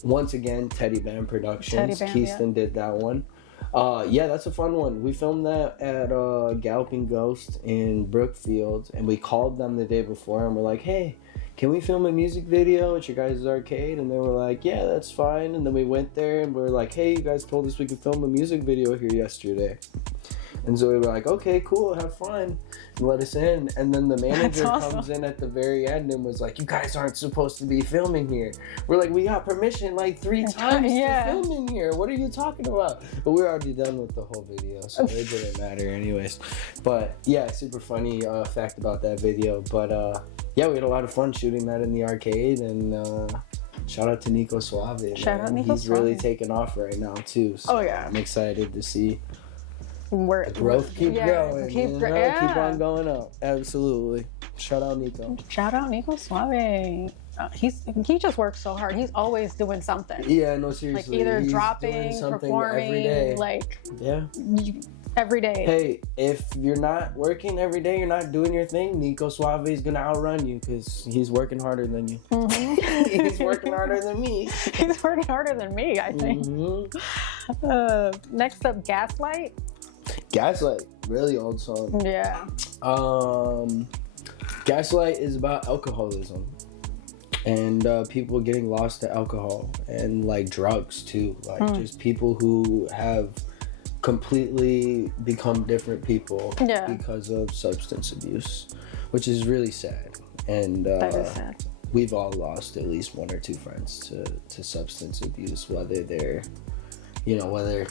Once again, Teddy Band Productions. Keyston did that one. Yeah, that's a fun one. We filmed that at Galloping Ghost in Brookfield, and we called them the day before, and we're like, hey, can we film a music video at your guys' arcade? And they were like, yeah, that's fine. And then we went there, and we were like, hey, you guys told us we could film a music video here yesterday. And so we were like, okay, cool, have fun, and let us in. And then the manager comes in at the very end and was like, you guys aren't supposed to be filming here. We're like, we got permission like 3 times to film in here. What are you talking about? But we were already done with the whole video, so it didn't matter anyways. But yeah, super funny fact about that video. But yeah, we had a lot of fun shooting that in the arcade, and shout out to Nico Suave. Shout out Nico Suave. He's really taking off right now too. So I'm excited to see the growth keep growing. Keep on going up. Absolutely. Shout out Nico. Shout out Nico Suave. He just works so hard. He's always doing something. Yeah, no, seriously. Like either dropping, performing, every day. Like every day. Hey, if you're not working every day, you're not doing your thing, Nico Suave is gonna outrun you because he's working harder than you. He's working harder than me. He's working harder than me, I think. Next up, Gaslight. Gaslight, really old song. Yeah. Gaslight is about alcoholism and people getting lost to alcohol and like drugs too. Like just people who have completely become different people because of substance abuse, which is really sad. And that is sad. We've all lost at least 1 or 2 friends to substance abuse, whether they're, whether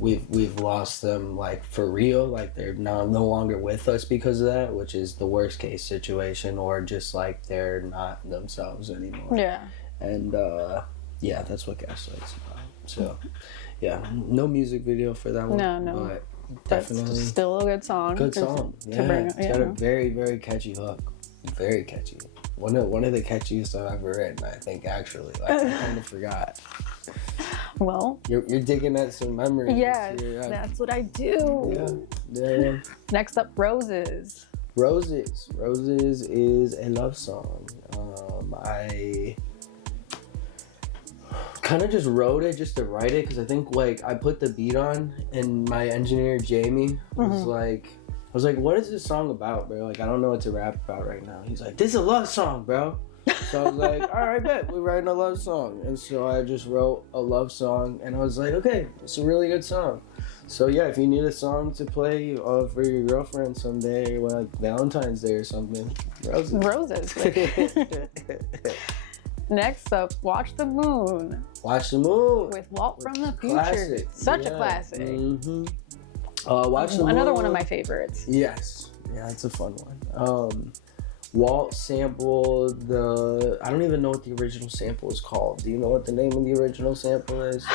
we've lost them like for real, like they're no longer with us because of that, which is the worst case situation, or just like they're not themselves anymore. Yeah. And that's what Gaslight's about. So yeah, no music video for that one. No. But definitely still a good song. Good song. Yeah. It's got a very, very catchy hook. Very catchy. One of the catchiest I've ever written, I think, actually. Like, I kind of forgot. Well, you're digging at some memories. Yes, that's what I do. Yeah. Next up, Roses. Roses is a love song. I kind of just wrote it just to write it because I think like I put the beat on and my engineer Jamie was like, I was like, what is this song about, bro? Like, I don't know what to rap about right now. He's like, this is a love song, bro. So I was like, all right, bet, we're writing a love song. And so I just wrote a love song, and I was like, okay, it's a really good song. So yeah, if you need a song to play for your girlfriend someday, like Valentine's Day or something, Roses. Next up, Watch the Moon. Watch the Moon. With Walt from the Future. Classic. Such a classic. Watch the Moon. Another one of my favorites. Yes. Yeah, it's a fun one. Walt sampled I don't even know what the original sample is called. Do you know what the name of the original sample is?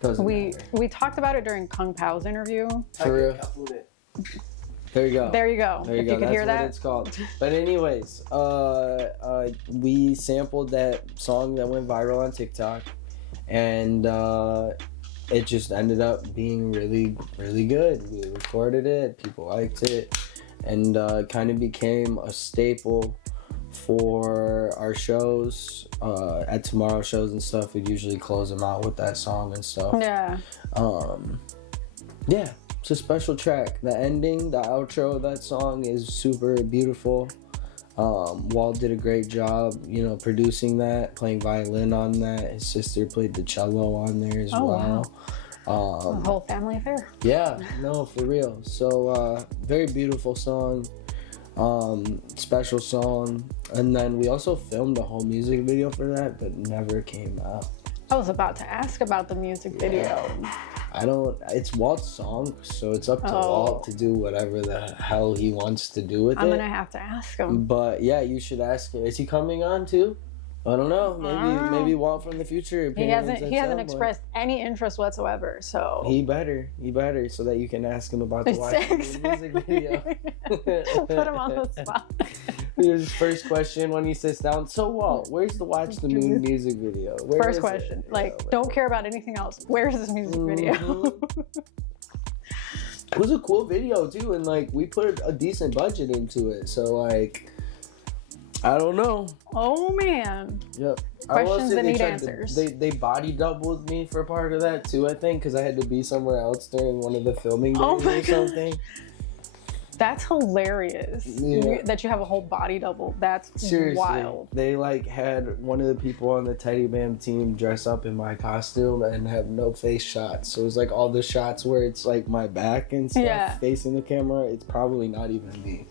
Doesn't matter. We talked about it during Kung Pao's interview. For real? There you go. There you go. If you could hear that. That's what it's called. But anyways, we sampled that song that went viral on TikTok, and it just ended up being really, really good. We recorded it, people liked it, and kind of became a staple for our shows. At tomorrow shows and stuff, we'd usually close them out with that song and stuff. Yeah. Yeah, it's a special track. The ending, the outro of that song is super beautiful. Walt did a great job, producing that, playing violin on that. His sister played the cello on there as well. Wow. A whole family affair. Yeah, no, for real. So, very beautiful song, special song. And then we also filmed a whole music video for that, but never came out. I was about to ask about the music video. It's Walt's song, so it's up to Walt to do whatever the hell he wants to do with it. I'm gonna have to ask him. But yeah, you should ask him. Is he coming on too? I don't know. Maybe Walt from the future. He hasn't expressed any interest whatsoever. So he better, so that you can ask him about the Watch the Moon music video. Put him on the spot. His first question when he sits down. So Walt, where's the Watch the Moon music video? First question. Don't care about anything else. Where's this music video? It was a cool video too, and like we put a decent budget into it. So like, I don't know. Oh man. Yep. Questions that need answers. They body doubled me for part of that too, I think, because I had to be somewhere else during one of the filming days or something. That's hilarious. Yeah. That you have a whole body double. That's seriously wild. They like had one of the people on the Teddy Bam team dress up in my costume and have no face shots. So it's like all the shots where it's like my back and stuff facing the camera. It's probably not even me.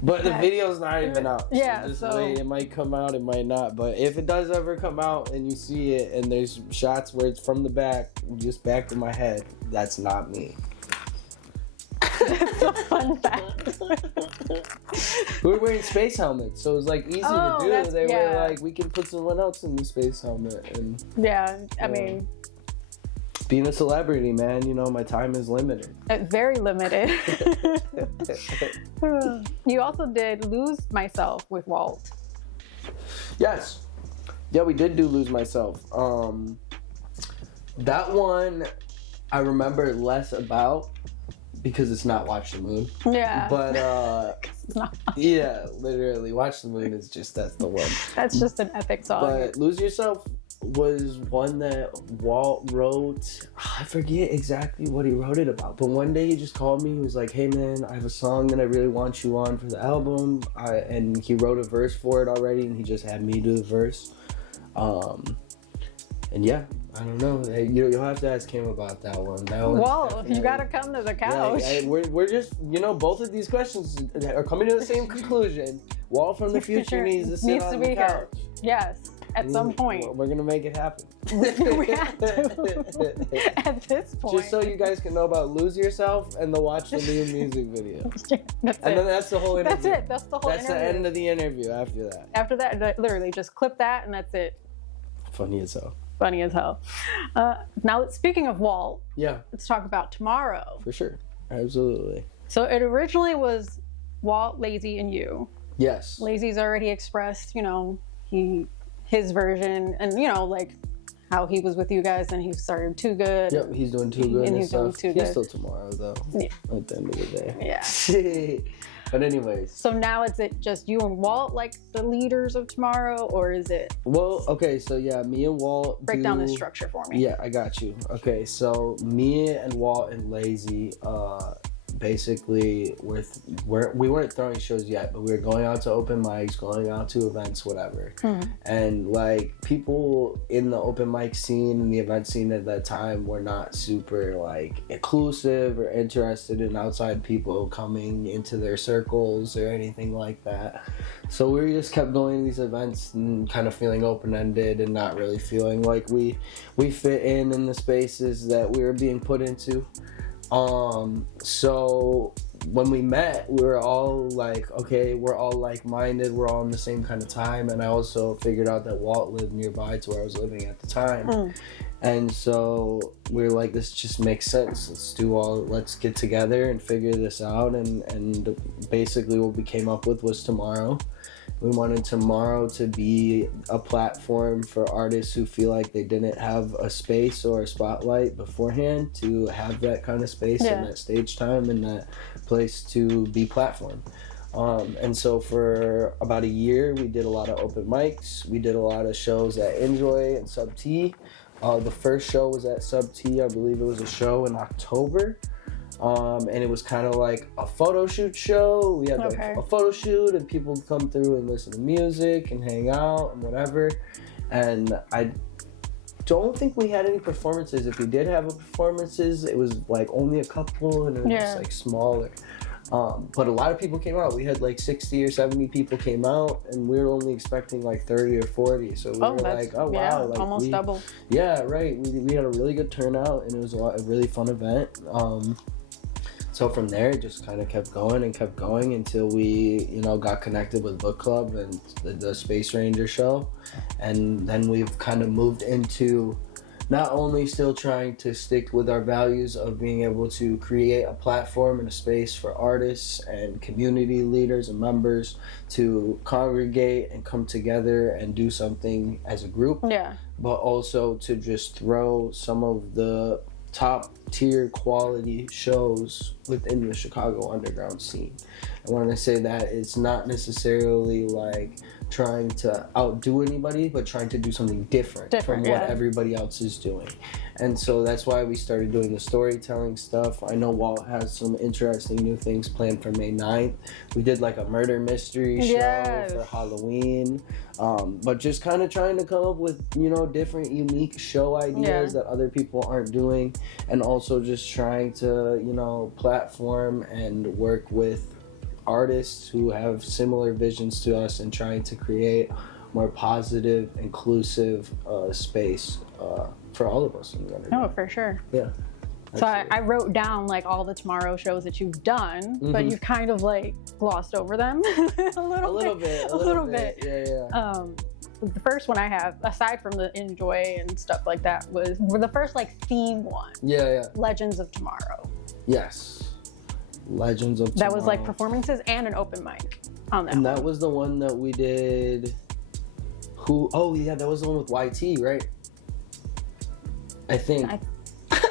But the video's not even out. So wait, it might come out, it might not. But if it does ever come out and you see it and there's shots where it's from the back, just back of my head, that's not me. That's a fun fact. We were wearing space helmets, so it was like easy to do. They were like, we can put someone else in the space helmet. And I mean, being a celebrity, man, you know, my time is limited. Very limited. You also did Lose Myself with Walt. Yes. Yeah, we did do Lose Myself. That one I remember less about because it's not Watch the Moon. Yeah. But it's not. Yeah, literally, Watch the Moon is just, that's the one. That's just an epic song. But Lose Yourself was one that Walt wrote. I forget exactly what he wrote it about, but one day he just called me. He was like, hey man, I have a song that I really want you on for the album. And he wrote a verse for it already, and he just had me do the verse. And yeah, I don't know. You'll have to ask him about that one. Well, you gotta come to the couch. We're just, both of these questions are coming to the same conclusion. Walt from the future needs to sit on the couch. Yes, at some point. We're gonna make it happen. We have to. At this point. Just so you guys can know about Lose Yourself and the Watch the Moon music video. Then that's the whole interview. That's it. That's the whole interview. That's the end of the interview after that. After that, literally, just clip that and that's it. Funny as hell. Funny as hell. Now, speaking of Walt, let's talk about Tomorrow. For sure. Absolutely. So it originally was Walt, Lazy, and you. Yes. Lazy's already expressed, his version and, like how he was with you guys and he started Too Good. Yep, he's doing Too Good and he's stuff. Doing Too Good. He's still Tomorrow, though, at the end of the day. Yeah. But anyways. So now is it just you and Walt, like the leaders of Tomorrow, or is it? Well, okay, so yeah, me and Walt break down the structure for me. Yeah, I got you. Okay, so me and Walt and Lazy, basically we weren't throwing shows yet, but we were going out to open mics, going out to events, whatever. And like people in the open mic scene and the event scene at that time were not super like inclusive or interested in outside people coming into their circles or anything like that. So we just kept going to these events and kind of feeling open-ended and not really feeling like we fit in the spaces that we were being put into. So when we met, we were all like, okay, we're all like-minded, we're all in the same kind of time, and I also figured out that Walt lived nearby to where I was living at the time. And so we were like, this just makes sense. Let's get together and figure this out. And basically what we came up with was Tomorrow. We wanted Tomorrow to be a platform for artists who feel like they didn't have a space or a spotlight beforehand to have that kind of space and that stage time and that place to be platformed. And so for about a year, we did a lot of open mics. We did a lot of shows at Enjoy and Sub T. The first show was at Sub T. I believe it was a show in October. And it was kind of like a photo shoot show. We had a photo shoot and people would come through and listen to music and hang out and whatever. And I don't think we had any performances. If we did have performances, it was like only a couple and it was just like smaller. But a lot of people came out. We had like 60 or 70 people came out, and we were only expecting like 30 or 40. So we were like, oh wow, like almost double. Yeah, right. We had a really good turnout, and it was a really fun event. So from there, it just kind of kept going until we, got connected with book club and the Space Ranger show. And then we've kind of moved into not only still trying to stick with our values of being able to create a platform and a space for artists and community leaders and members to congregate and come together and do something as a group, but also to just throw some of the top tier quality shows within the Chicago underground scene. And when I say that, it's not necessarily like trying to outdo anybody, but trying to do something different from what everybody else is doing. And so that's why we started doing the storytelling stuff. I know Walt has some interesting new things planned for May 9th. We did like a murder mystery show for Halloween. But just kind of trying to come up with, different unique show ideas that other people aren't doing. And also just trying to, platform and work with artists who have similar visions to us and trying to create more positive, inclusive space for all of us in the underground. Oh, for sure. Yeah. So I wrote down like all the Tomorrow shows that you've done, but you've kind of like glossed over them a little bit. Yeah. The first one I have, aside from the Enjoy and stuff like that, was the first like theme one. Yeah. Legends of Tomorrow. Yes. Legends of Tomorrow. That was like performances and an open mic on that. And that was the one that we did. That was the one with YT, right? I think.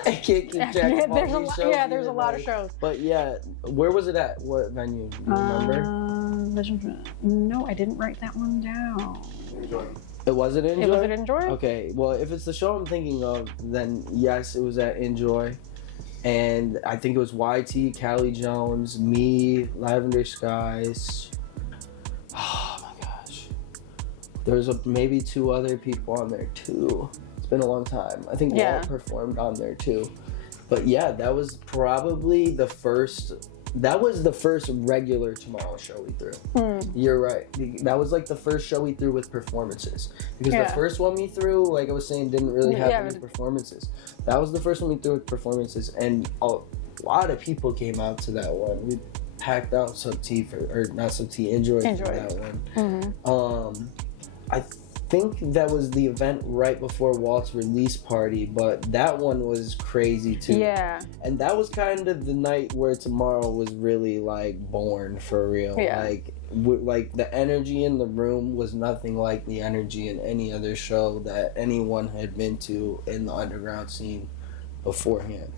I can't keep track of all these shows. Yeah, there's a lot of shows. But yeah, where was it at? What venue? Do you remember? No, I didn't write that one down. It wasn't Enjoy? It was at Enjoy? Okay, well, if it's the show I'm thinking of, then yes, it was at Enjoy. And I think it was YT, Callie Jones, me, Lavender Skies. Oh my gosh. There's maybe 2 other people on there too. It's been a long time. I think Walt performed on there too. But yeah, that was probably the first regular Tomorrow show we threw. You're right. That was like the first show we threw with performances. Because the first one we threw, like I was saying, didn't really have any performances. That was the first one we threw with performances. And a lot of people came out to that one. We packed out Enjoy for that one. I think that was the event right before Walt's release party, but that one was crazy too. Yeah. And that was kind of the night where Tomorrow was really like born for real. Yeah. Like the energy in the room was nothing like the energy in any other show that anyone had been to in the underground scene beforehand.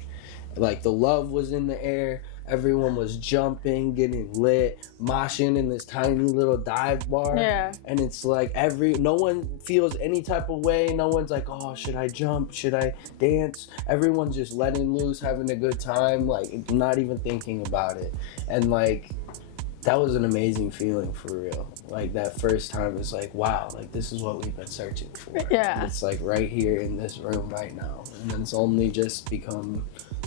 Like the love was in the air. Everyone was jumping, getting lit, moshing in this tiny little dive bar. Yeah. And it's like no one feels any type of way. No one's like, oh, should I jump? Should I dance? Everyone's just letting loose, having a good time, like not even thinking about it. And like, that was an amazing feeling for real. Like that first time it's like, wow, like this is what we've been searching for. Yeah. And it's like right here in this room right now. And then it's only just become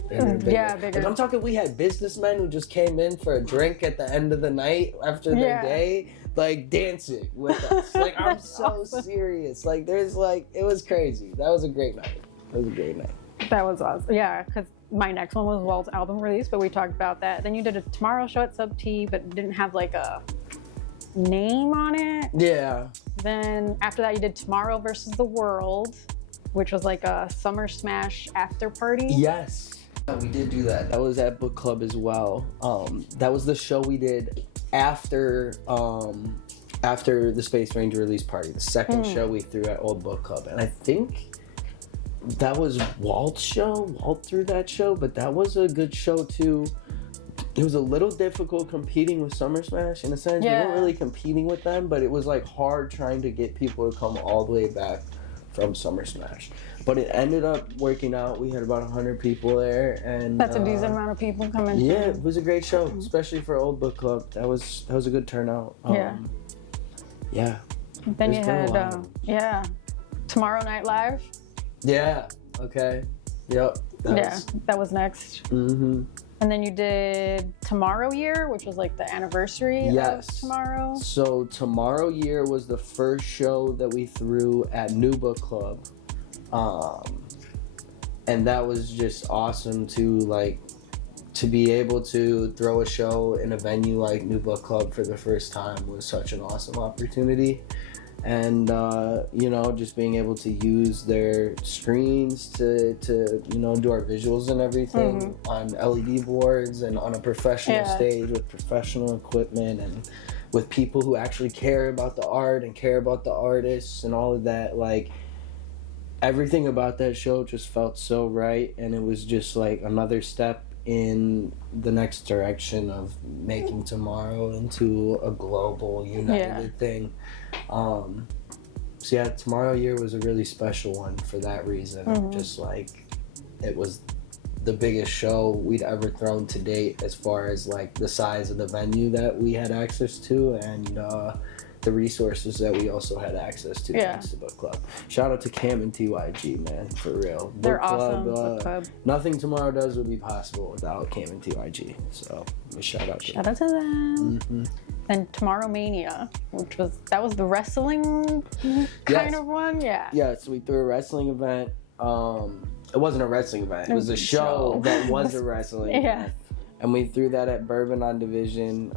bigger. Yeah, bigger. Like I'm talking, we had businessmen who just came in for a drink at the end of the night after their day, like dancing with us. Like I'm so serious. Like there's like, it was crazy. That was a great night. That was awesome. Yeah, because my next one was Walt's album release, but we talked about that. Then you did a Tomorrow show at Sub T, but didn't have like a name on it. Yeah. Then after that, you did Tomorrow versus the World, which was like a Summer Smash after party. Yes. We did do that. That was at book club as well. That was the show we did after the Space Ranger release party, the second show we threw at Old Book Club. And I think that was Walt's show. Walt threw that show, but that was a good show too. It was a little difficult competing with Summer Smash in a sense. You weren't really competing with them, but it was like hard trying to get people to come all the way back from Summer Smash. But it ended up working out. We had about 100 people there, and that's a decent amount of people coming. Yeah, it was a great show, especially for Old Book Club. That was a good turnout. Yeah. Then you had Tomorrow Night Live. Yeah. Okay. Yep. That was next. Mm-hmm. And then you did Tomorrow Year, which was like the anniversary of Tomorrow. So Tomorrow Year was the first show that we threw at New Book Club. And that was just awesome to to be able to throw a show in a venue like New Book Club for the first time was such an awesome opportunity. And you know, just being able to use their screens to you know, do our visuals and everything on LED boards and on a professional stage with professional equipment and with people who actually care about the art and care about the artists and all of that, like everything about that show just felt so right, and it was just like another step in the next direction of making Tomorrow into a global united thing. So yeah, Tomorrow Year was a really special one for that reason. Just like it was the biggest show we'd ever thrown to date as far as like the size of the venue that we had access to and the resources that we also had access to thanks to Book Club. Shout out to Cam and TYG, man, for real. They're awesome. Book Club. Nothing Tomorrow does would be possible without Cam and TYG. So shout out to them. And Tomorrow Mania, that was the wrestling kind of one, Yeah, so we threw a wrestling event. It wasn't a wrestling event. It was a show that was a wrestling event. And we threw that at Bourbon on Division.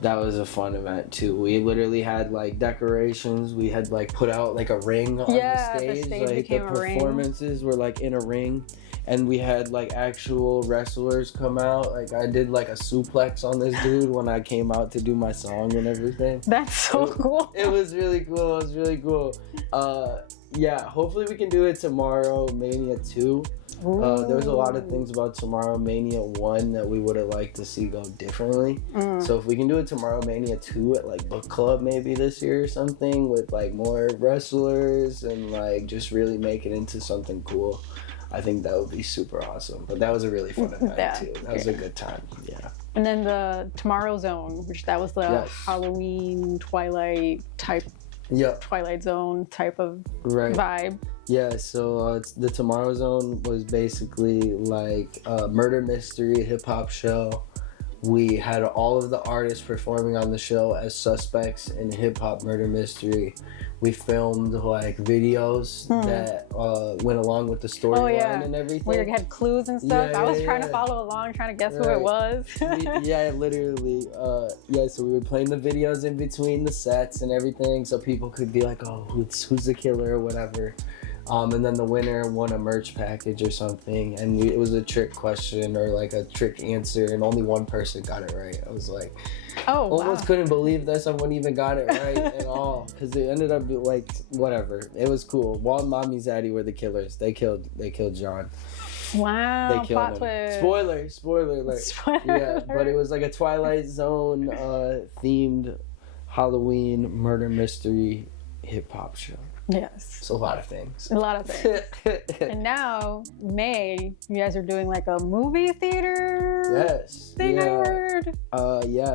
That was a fun event too. We literally had like decorations. We had like put out like a ring on the stage. The stage like became the performances were like in a ring. And we had like actual wrestlers come out. Like I did like a suplex on this dude when I came out to do my song and everything. That's so cool. It was really cool. It was really cool. Yeah, hopefully we can do it Tomorrow Mania 2. There was a lot of things about Tomorrow Mania 1 that we would have liked to see go differently. So if we can do it Tomorrow Mania 2 at like Book Club maybe this year or something with like more wrestlers and like just really make it into something cool, I think that would be super awesome. But that was a really fun event too. That was a good time. Yeah. And then the Tomorrow Zone, which that was the Halloween Twilight type. Twilight Zone type of vibe. Yeah, so the Tomorrow Zone was basically like a murder mystery hip hop show. We had all of the artists performing on the show as suspects in hip hop murder mystery. We filmed like videos that went along with the storyline and everything. We had clues and stuff. I was trying to follow along, trying to guess who it was. Literally. So we were playing the videos in between the sets and everything, so people could be like, "Oh, who's the killer?" or whatever. And then the winner won a merch package or something, and it was a trick question or like a trick answer, and only one person got it right. I was like, almost couldn't believe that someone even got it right at all, because it ended up like whatever. It was cool. Walt and Mommy Zaddy were the killers. They killed John. Wow! They killed him. Spoiler alert. But it was like a Twilight Zone themed Halloween murder mystery hip hop show. Yes. It's a lot of things. And now, May, you guys are doing like a movie theater thing, I heard.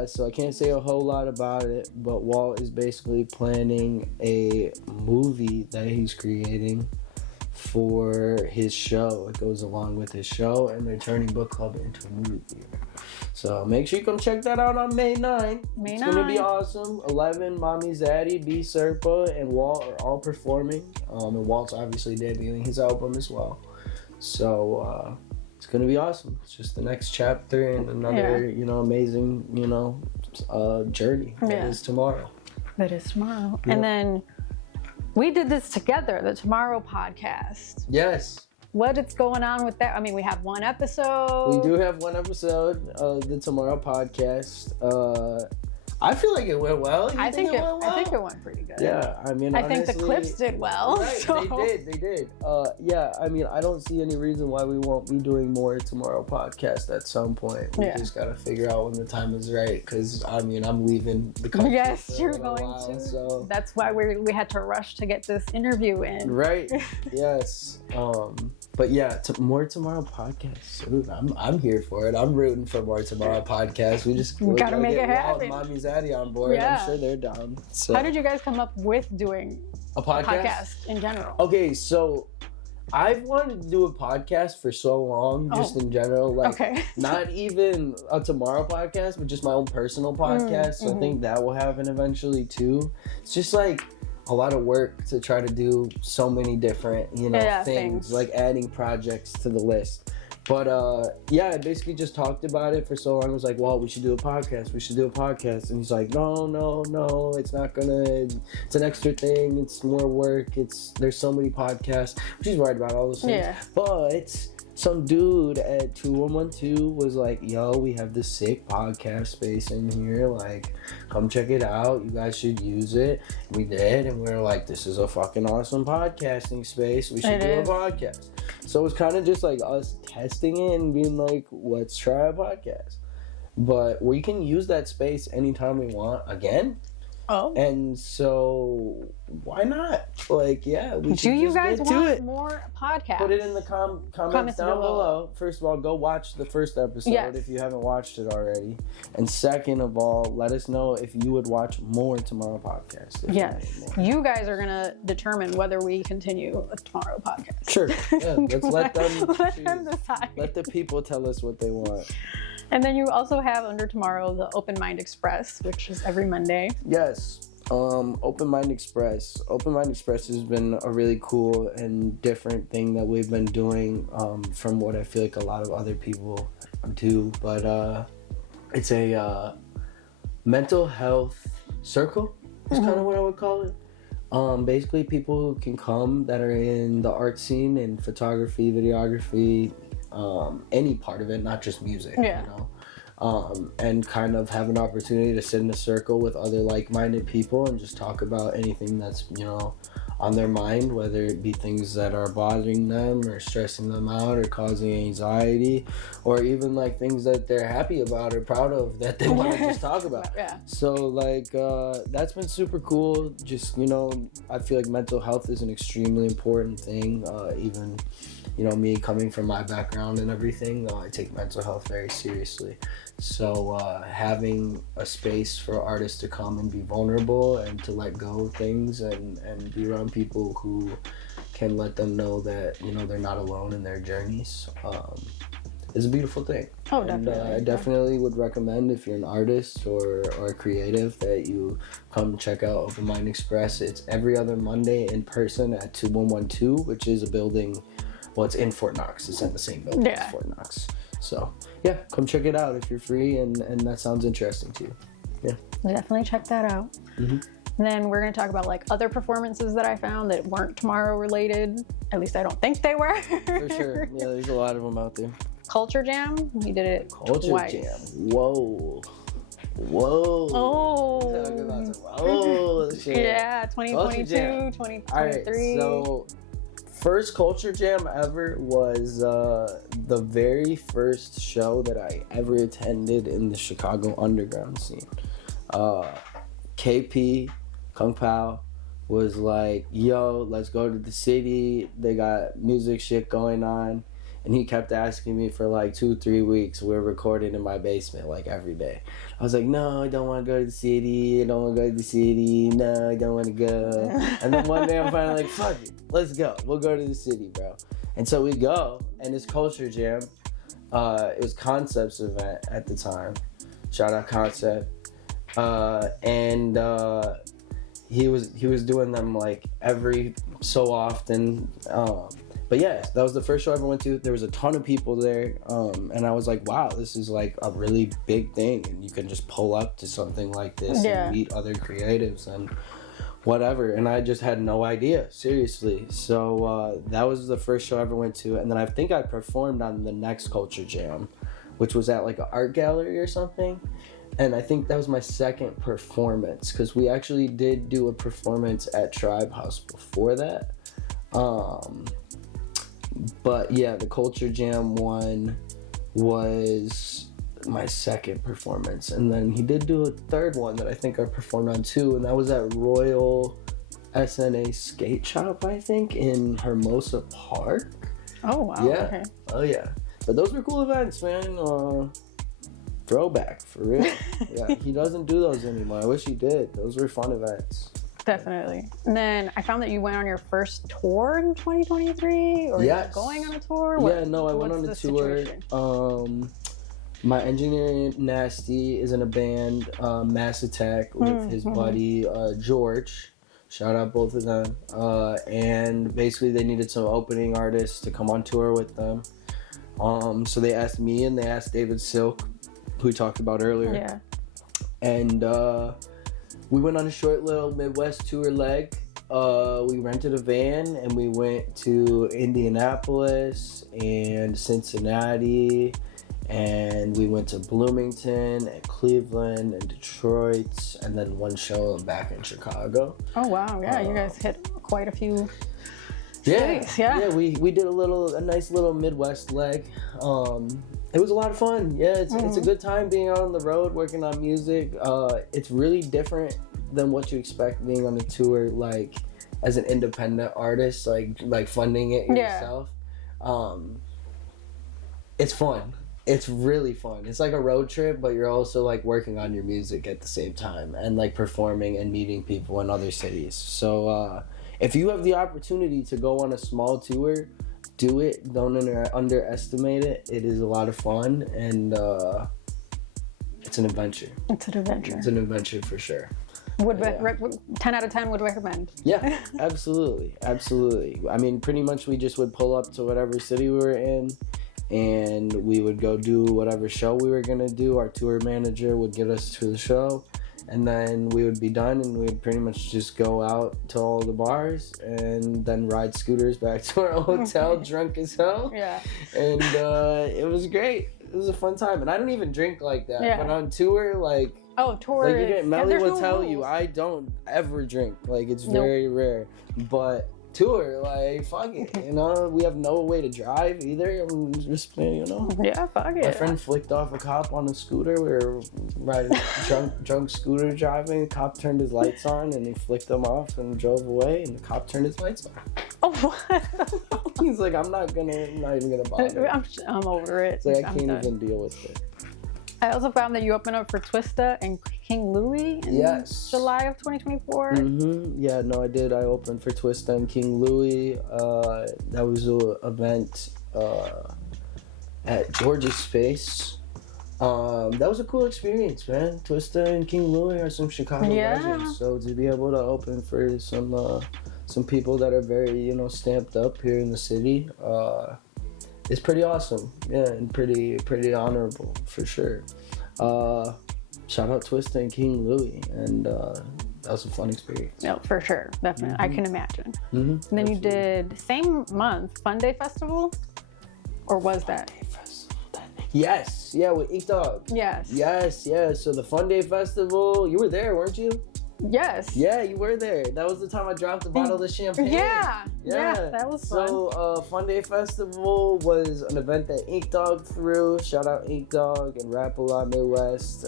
So I can't say a whole lot about it, but Walt is basically planning a movie that he's creating for his show. It goes along with his show, and they're turning Book Club into a movie theater. So make sure you come check that out on May 9th. It's going to be awesome. 11, Mommy Zaddy, B. Serpa, and Walt are all performing. And Walt's obviously debuting his album as well. So it's going to be awesome. It's just the next chapter in another, amazing, journey. That is Tomorrow. That is Tomorrow. Yeah. And then we did this together, the Tomorrow podcast. Yes. What is going on with that? I mean, we have one episode. We do have one episode of the Tomorrow podcast. I feel like it went well. I think it went pretty good. Yeah, I mean, I think the clips did well. Right, so. They did. I mean, I don't see any reason why we won't be doing more Tomorrow podcast at some point. We just gotta figure out when the time is right. Because I mean, I'm leaving the country. Yes, you're going to. So that's why we had to rush to get this interview in. Right. Yes. But yeah, more Tomorrow podcast soon. I'm here for it. I'm rooting for more Tomorrow podcast. We gotta make it happen. Mommy Zaddy on board. Yeah. I'm sure they're down. So. How did you guys come up with doing a podcast in general? Okay, so I've wanted to do a podcast for so long, just in general. Not even a Tomorrow podcast, but just my own personal podcast. So I think that will happen eventually too. It's just like a lot of work to try to do so many different, things, like adding projects to the list. But yeah, I basically just talked about it for so long. I was like, well, we should do a podcast. We should do a podcast. And he's like, no, it's not gonna. It's an extra thing. It's more work. There's so many podcasts. She's right about all those things. Yeah. But some dude at 2112 was like, yo, we have this sick podcast space in here. Like, come check it out. You guys should use it. We did. And we were like, this is a fucking awesome podcasting space. We should do a podcast. So it was kind of just like us testing it and being like, let's try a podcast. But we can use that space anytime we want again. Oh. And so why not? Like, yeah, we should Do you just guys get to want it. more podcasts? Put it in the comments down below. First of all, go watch the first episode if you haven't watched it already. And second of all, let us know if you would watch more Tomorrow podcast. Yes. You guys are going to determine whether we continue a Tomorrow podcast. Sure. Yeah, let's let them decide. Let the people tell us what they want. And then you also have under Tomorrow the Open Mind Express, which is every Monday. Yes. Open Mind Express. Open Mind Express has been a really cool and different thing that we've been doing from what I feel like a lot of other people do. But it's a mental health circle is kind of what I would call it. Basically, people can come that are in the art scene and photography, videography, any part of it, not just music, you know, and kind of have an opportunity to sit in a circle with other like-minded people and just talk about anything that's, you know, on their mind, whether it be things that are bothering them or stressing them out or causing anxiety, or even like things that they're happy about or proud of that they want to just talk about. So like that's been super cool. Just, you know, I feel like mental health is an extremely important thing. Even, you know, me coming from my background and everything, I take mental health very seriously. So having a space for artists to come and be vulnerable and to let go of things and be around people who can let them know that, you know, they're not alone in their journeys is a beautiful thing. Oh, definitely. And I definitely would recommend, if you're an artist or a creative, that you come check out Open Mind Express. It's every other Monday in person at 2112, which is a building. Well, it's in Fort Knox. It's in the same building as Fort Knox. So, yeah, come check it out if you're free and that sounds interesting to you. Yeah. Definitely check that out. And then we're going to talk about like other performances that I found that weren't Tomorrow related. At least I don't think they were. For sure. Yeah, there's a lot of them out there. Culture Jam. We did it Culture twice. Jam. Whoa. Oh. Talk about some shit. Yeah, 2022, 2023. All right, so first Culture Jam ever was the very first show that I ever attended in the Chicago underground scene. KP, Kung Pao, was like, yo, let's go to the city. They got music shit going on. And he kept asking me for like 2-3 weeks. We're recording in my basement like every day. I was like, no, I don't want to go to the city. I don't want to go to the city. No, I don't want to go. And then one day I'm finally like, fuck it. Let's go. We'll go to the city, bro. And so we go. And it's Culture Jam. It was Concept's event at the time. Shout out Concept. And he was doing them like every so often. But yeah, that was the first show I ever went to. There was a ton of people there, and I was like, wow, this is like a really big thing, and you can just pull up to something like this and meet other creatives and whatever. And I just had no idea, seriously. So that was the first show I ever went to, and then I think I performed on the next Culture Jam, which was at like an art gallery or something. And I think that was my second performance, because we actually did do a performance at Tribe House before that. But yeah, the Culture Jam one was my second performance. And then he did do a third one that I think I performed on too, and that was at Royal SNA Skate Shop, I think, in Hermosa Park. Oh, wow. Yeah. Okay. Oh, yeah. But those were cool events, man. Throwback, for real. Yeah, he doesn't do those anymore. I wish he did. Those were fun events. Definitely. And then I found that you went on your first tour in 2023, or you're going on a tour? Yeah, no, I went on a tour. My engineer Nasty is in a band, Mass Attack, with his buddy George. Shout out both of them. And basically they needed some opening artists to come on tour with them. So they asked me and they asked David Silk, who we talked about earlier. Yeah. And we went on a short little Midwest tour leg. We rented a van and we went to Indianapolis and Cincinnati, and we went to Bloomington and Cleveland and Detroit, and then one show back in Chicago. Oh wow, yeah, you guys hit quite a few Yeah, cities. Yeah. we did a nice little Midwest leg. It was a lot of fun. Yeah, it's a good time being out on the road working on music. It's really different than what you expect being on a tour, like as an independent artist, like funding it yourself. It's fun. It's really fun. It's like a road trip, but you're also like working on your music at the same time and like performing and meeting people in other cities. So if you have the opportunity to go on a small tour, do it. Don't underestimate it. It is a lot of fun, and it's an adventure. It's an adventure. It's an adventure for sure. 10 out of 10 would recommend. Yeah, absolutely. I mean, pretty much we just would pull up to whatever city we were in, and we would go do whatever show we were going to do. Our tour manager would get us to the show, and then we would be done, and we would pretty much just go out to all the bars and then ride scooters back to our hotel drunk as hell. Yeah. And it was great. It was a fun time. And I don't even drink like that. Yeah. But on tour, like... Oh, tour. Like, Melly will tell rules. you, I don't ever drink. Like, it's very rare. But tour, like, fuck it. You know, we have no way to drive either. I'm just, you know. Yeah, fuck it. My friend flicked off a cop on a scooter. We were riding drunk scooter driving. The cop turned his lights on and he flicked them off and drove away. And the cop turned his lights on. Oh, what? He's like, I'm not even gonna bother. I'm over it. It's like, I I'm can't done. even deal with it. I also found that you opened up for Twista and King Louie in July of 2024. Yeah, no, I did. I opened for Twista and King Louie. That was an event at George's Space. That was a cool experience, man. Twista and King Louie are some Chicago legends. So to be able to open for some people that are very, you know, stamped up here in the city, it's pretty awesome. Yeah, and pretty honorable for sure. Shout out Twista and King Louie, and that was a fun experience. No, for sure, definitely. I can imagine. And then you did same month Fun Day Festival, or was that? Yes, yeah, with Eek Dog. Yes. So the Fun Day Festival, you were there, weren't you? Yes. Yeah, you were there. That was the time I dropped a bottle of champagne. Yeah, that was fun. So, Fun Day Festival was an event that Ink Dog threw. Shout out Ink Dog and Rap A Lot Midwest.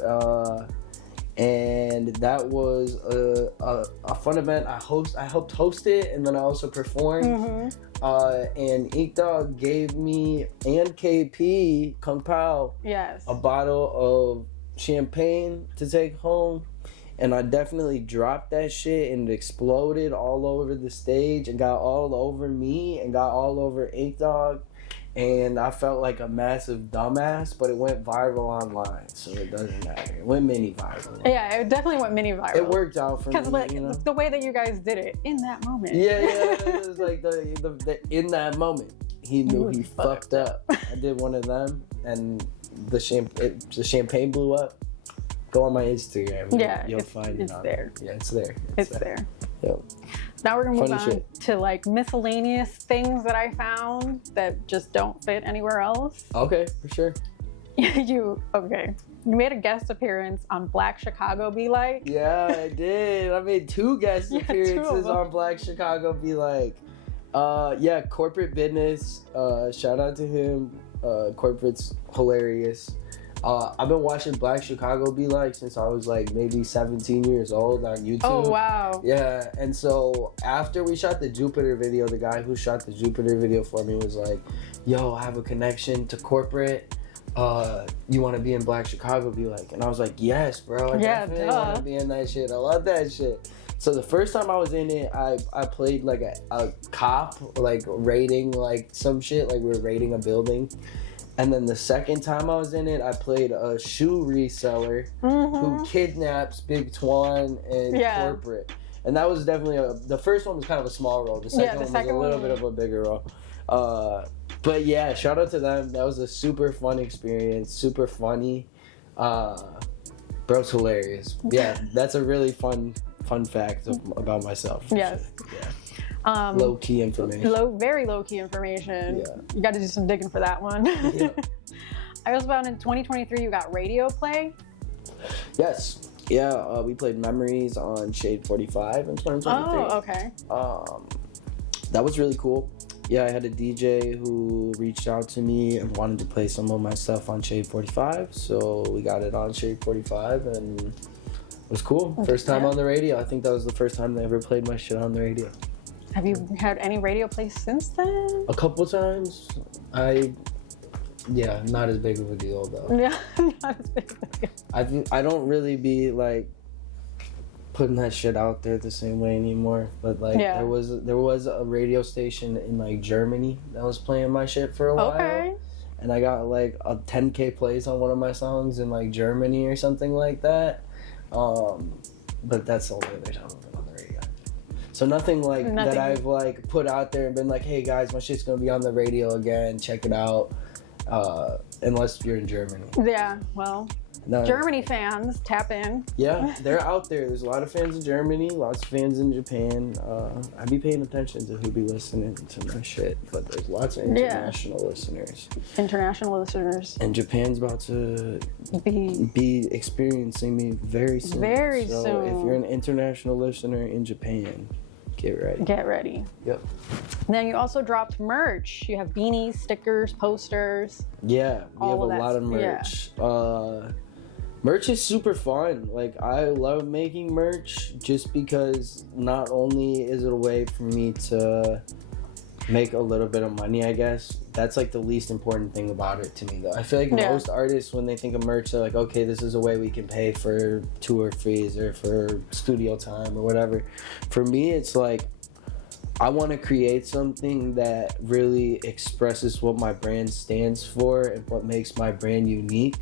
And that was a fun event. I helped host it, and then I also performed. And Ink Dog gave me and KP Kung Pao a bottle of champagne to take home. And I definitely dropped that shit, and it exploded all over the stage and got all over me and got all over Ink Dog. And I felt like a massive dumbass, but it went viral online, so it doesn't matter. It went mini viral. Yeah, it definitely went mini viral. It worked out for me. Because like, the way that you guys did it in that moment. Yeah, it was like the in that moment, he knew he fucked up. I did one of them, and the champagne blew up. Go on my Instagram. Yeah, you'll find it. It's there. Yeah, it's there. It's there. Yep. Now we're gonna move on to like miscellaneous things that I found that just don't fit anywhere else. Okay, for sure. You made a guest appearance on Black Chicago Be Like. Yeah, I did. I made 2 guest appearances on Black Chicago Be Like. Corporate Business. Shout out to him. Corporate's hilarious. I've been watching Black Chicago Be Like since I was like maybe 17 years old on YouTube. Oh, wow. Yeah, and so after we shot the Jupiter video, the guy who shot the Jupiter video for me was like, yo, I have a connection to corporate. You want to be in Black Chicago Be Like? And I was like, yes, bro. I definitely want to be in that shit. I love that shit. So the first time I was in it, I played like a cop, like raiding like some shit, like we were raiding a building. And then the second time I was in it, I played a shoe reseller who kidnaps Big Twan and corporate. And that was definitely the first one was kind of a small role. The second one was a little bit of a bigger role. But yeah, shout out to them. That was a super fun experience. Super funny. Bro's hilarious. Yeah, that's a really fun fact about myself. Yes. Yeah. Low key information. Very low key information. Yeah. You got to do some digging for that one. Yeah. I also found in 2023 you got radio play. Yes. Yeah, we played Memories on Shade 45 in 2023. Oh, okay. That was really cool. Yeah, I had a DJ who reached out to me and wanted to play some of my stuff on Shade 45, so we got it on Shade 45, and it was cool. First time on the radio. I think that was the first time they ever played my shit on the radio. Have you had any radio play since then? A couple times. Yeah, not as big of a deal though. Yeah, not as big of a deal. I don't really be like putting that shit out there the same way anymore. But like there was a radio station in like Germany that was playing my shit for a while. Okay. And I got like a 10K plays on one of my songs in like Germany or something like that. But that's the only other time I've been on the radio. So nothing that I've like put out there and been like, hey guys, my shit's gonna be on the radio again, check it out. Unless you're in Germany. Yeah, well, Germany fans, tap in. Yeah, they're out there. There's a lot of fans in Germany, lots of fans in Japan. I be paying attention to who be listening to my shit, but there's lots of international listeners. International listeners. And Japan's about to be experiencing me very soon. Very so soon. If you're an international listener in Japan, get ready. Get ready. Yep. And then you also dropped merch. You have beanies, stickers, posters. Yeah, we have a lot of merch. Yeah. Merch is super fun. Like, I love making merch just because not only is it a way for me to make a little bit of money, I guess. That's like the least important thing about it to me, though. I feel like most artists, when they think of merch, they're like, okay, this is a way we can pay for tour fees or for studio time or whatever. For me, it's like, I want to create something that really expresses what my brand stands for and what makes my brand unique,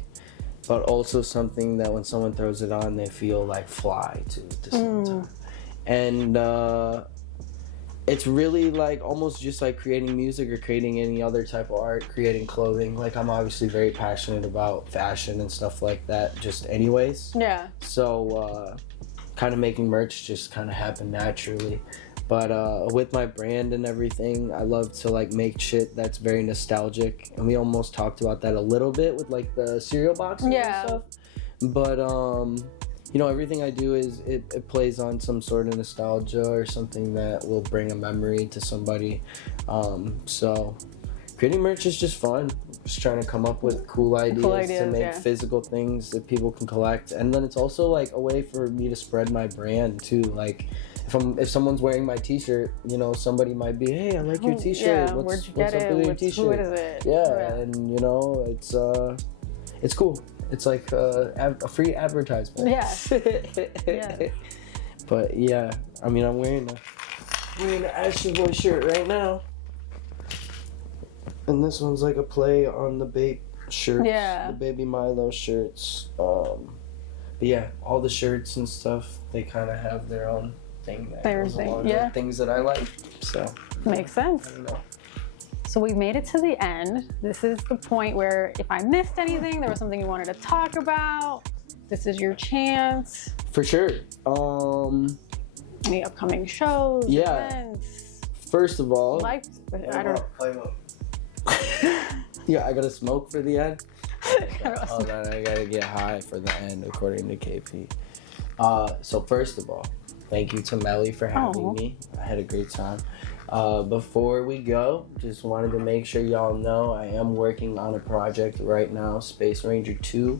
but also something that when someone throws it on, they feel like fly to at the same time. And it's really like almost just like creating music or creating any other type of art, creating clothing. Like, I'm obviously very passionate about fashion and stuff like that just anyways. Yeah. So kind of making merch just kind of happened naturally. But with my brand and everything, I love to like make shit that's very nostalgic. And we almost talked about that a little bit with like the cereal boxes and stuff. But you know, everything I do is it plays on some sort of nostalgia or something that will bring a memory to somebody. So creating merch is just fun. Just trying to come up with cool ideas to make physical things that people can collect. And then it's also like a way for me to spread my brand too. Like, if someone's wearing my t-shirt, you know, somebody might be, hey, I like your t-shirt. Yeah, where'd you what's get up with your t-shirt? Who is it? Yeah, and you know, it's cool. It's like a free advertisement. Yeah. Yeah. But yeah, I mean, I'm wearing an Ashtroboi shirt right now. And this one's like a play on the Bape shirts. Yeah. The Baby Milo shirts. But yeah, all the shirts and stuff, they kind of have their own thing that goes along with things that I like. So makes sense. I don't know. So we made it to the end. This is the point where if I missed anything, there was something you wanted to talk about, this is your chance. For sure. Any upcoming shows, events? First of all, I don't know. Yeah, I gotta smoke for the end. Hold on, I gotta get high for the end, according to KP. So first of all, thank you to Melly for having me. I had a great time. Before we go, just wanted to make sure y'all know I am working on a project right now, Space Ranger 2.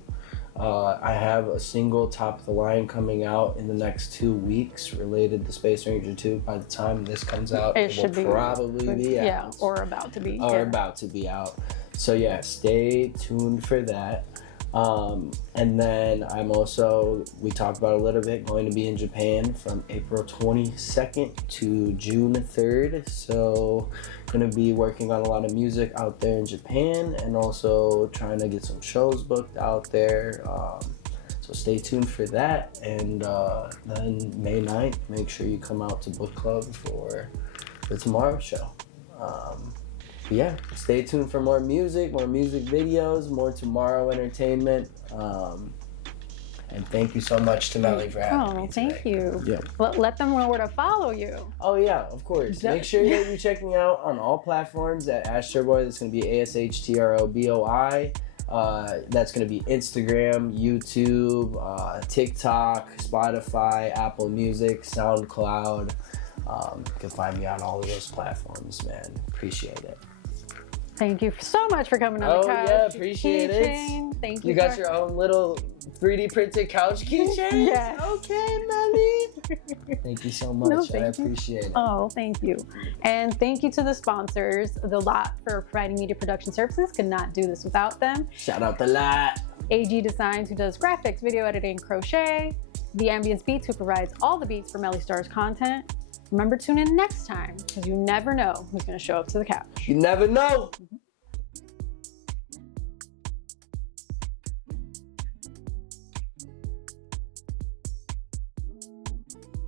I have a single top of the line coming out in the next 2 weeks related to Space Ranger 2. By the time this comes out, it will probably be out. Yeah, or about to be. Or about to be out. So yeah, stay tuned for that. And then I'm also, we talked about a little bit, going to be in Japan from April 22nd to June 3rd. So going to be working on a lot of music out there in Japan and also trying to get some shows booked out there. So stay tuned for that. And then May 9th, make sure you come out to Book Club for the Tomorrow Show. Yeah, stay tuned for more music videos, more tomorrow entertainment. And thank you so much to Melly for having me today. Thank you. Yeah. Let them know where to follow you. Oh yeah, of course. Make sure that you check me out on all platforms at Ashtroboi. That's going to be ASHTROBOI. That's going to be Instagram, YouTube, TikTok, Spotify, Apple Music, SoundCloud. You can find me on all of those platforms, man. Appreciate it. Thank you so much for coming on the couch. Oh yeah, appreciate it. Thank you. You got your own little 3D printed couch keychain? Yes. Okay, Melly. Thank you so much. No, I appreciate it. Oh, thank you. And thank you to the sponsors, The Lot for providing media production services. Could not do this without them. Shout out The Lot. AG Designs, who does graphics, video editing, crochet. The Ambience Beats, who provides all the beats for Melly Starz content. Remember, tune in next time, because you never know who's going to show up to the couch. You never know.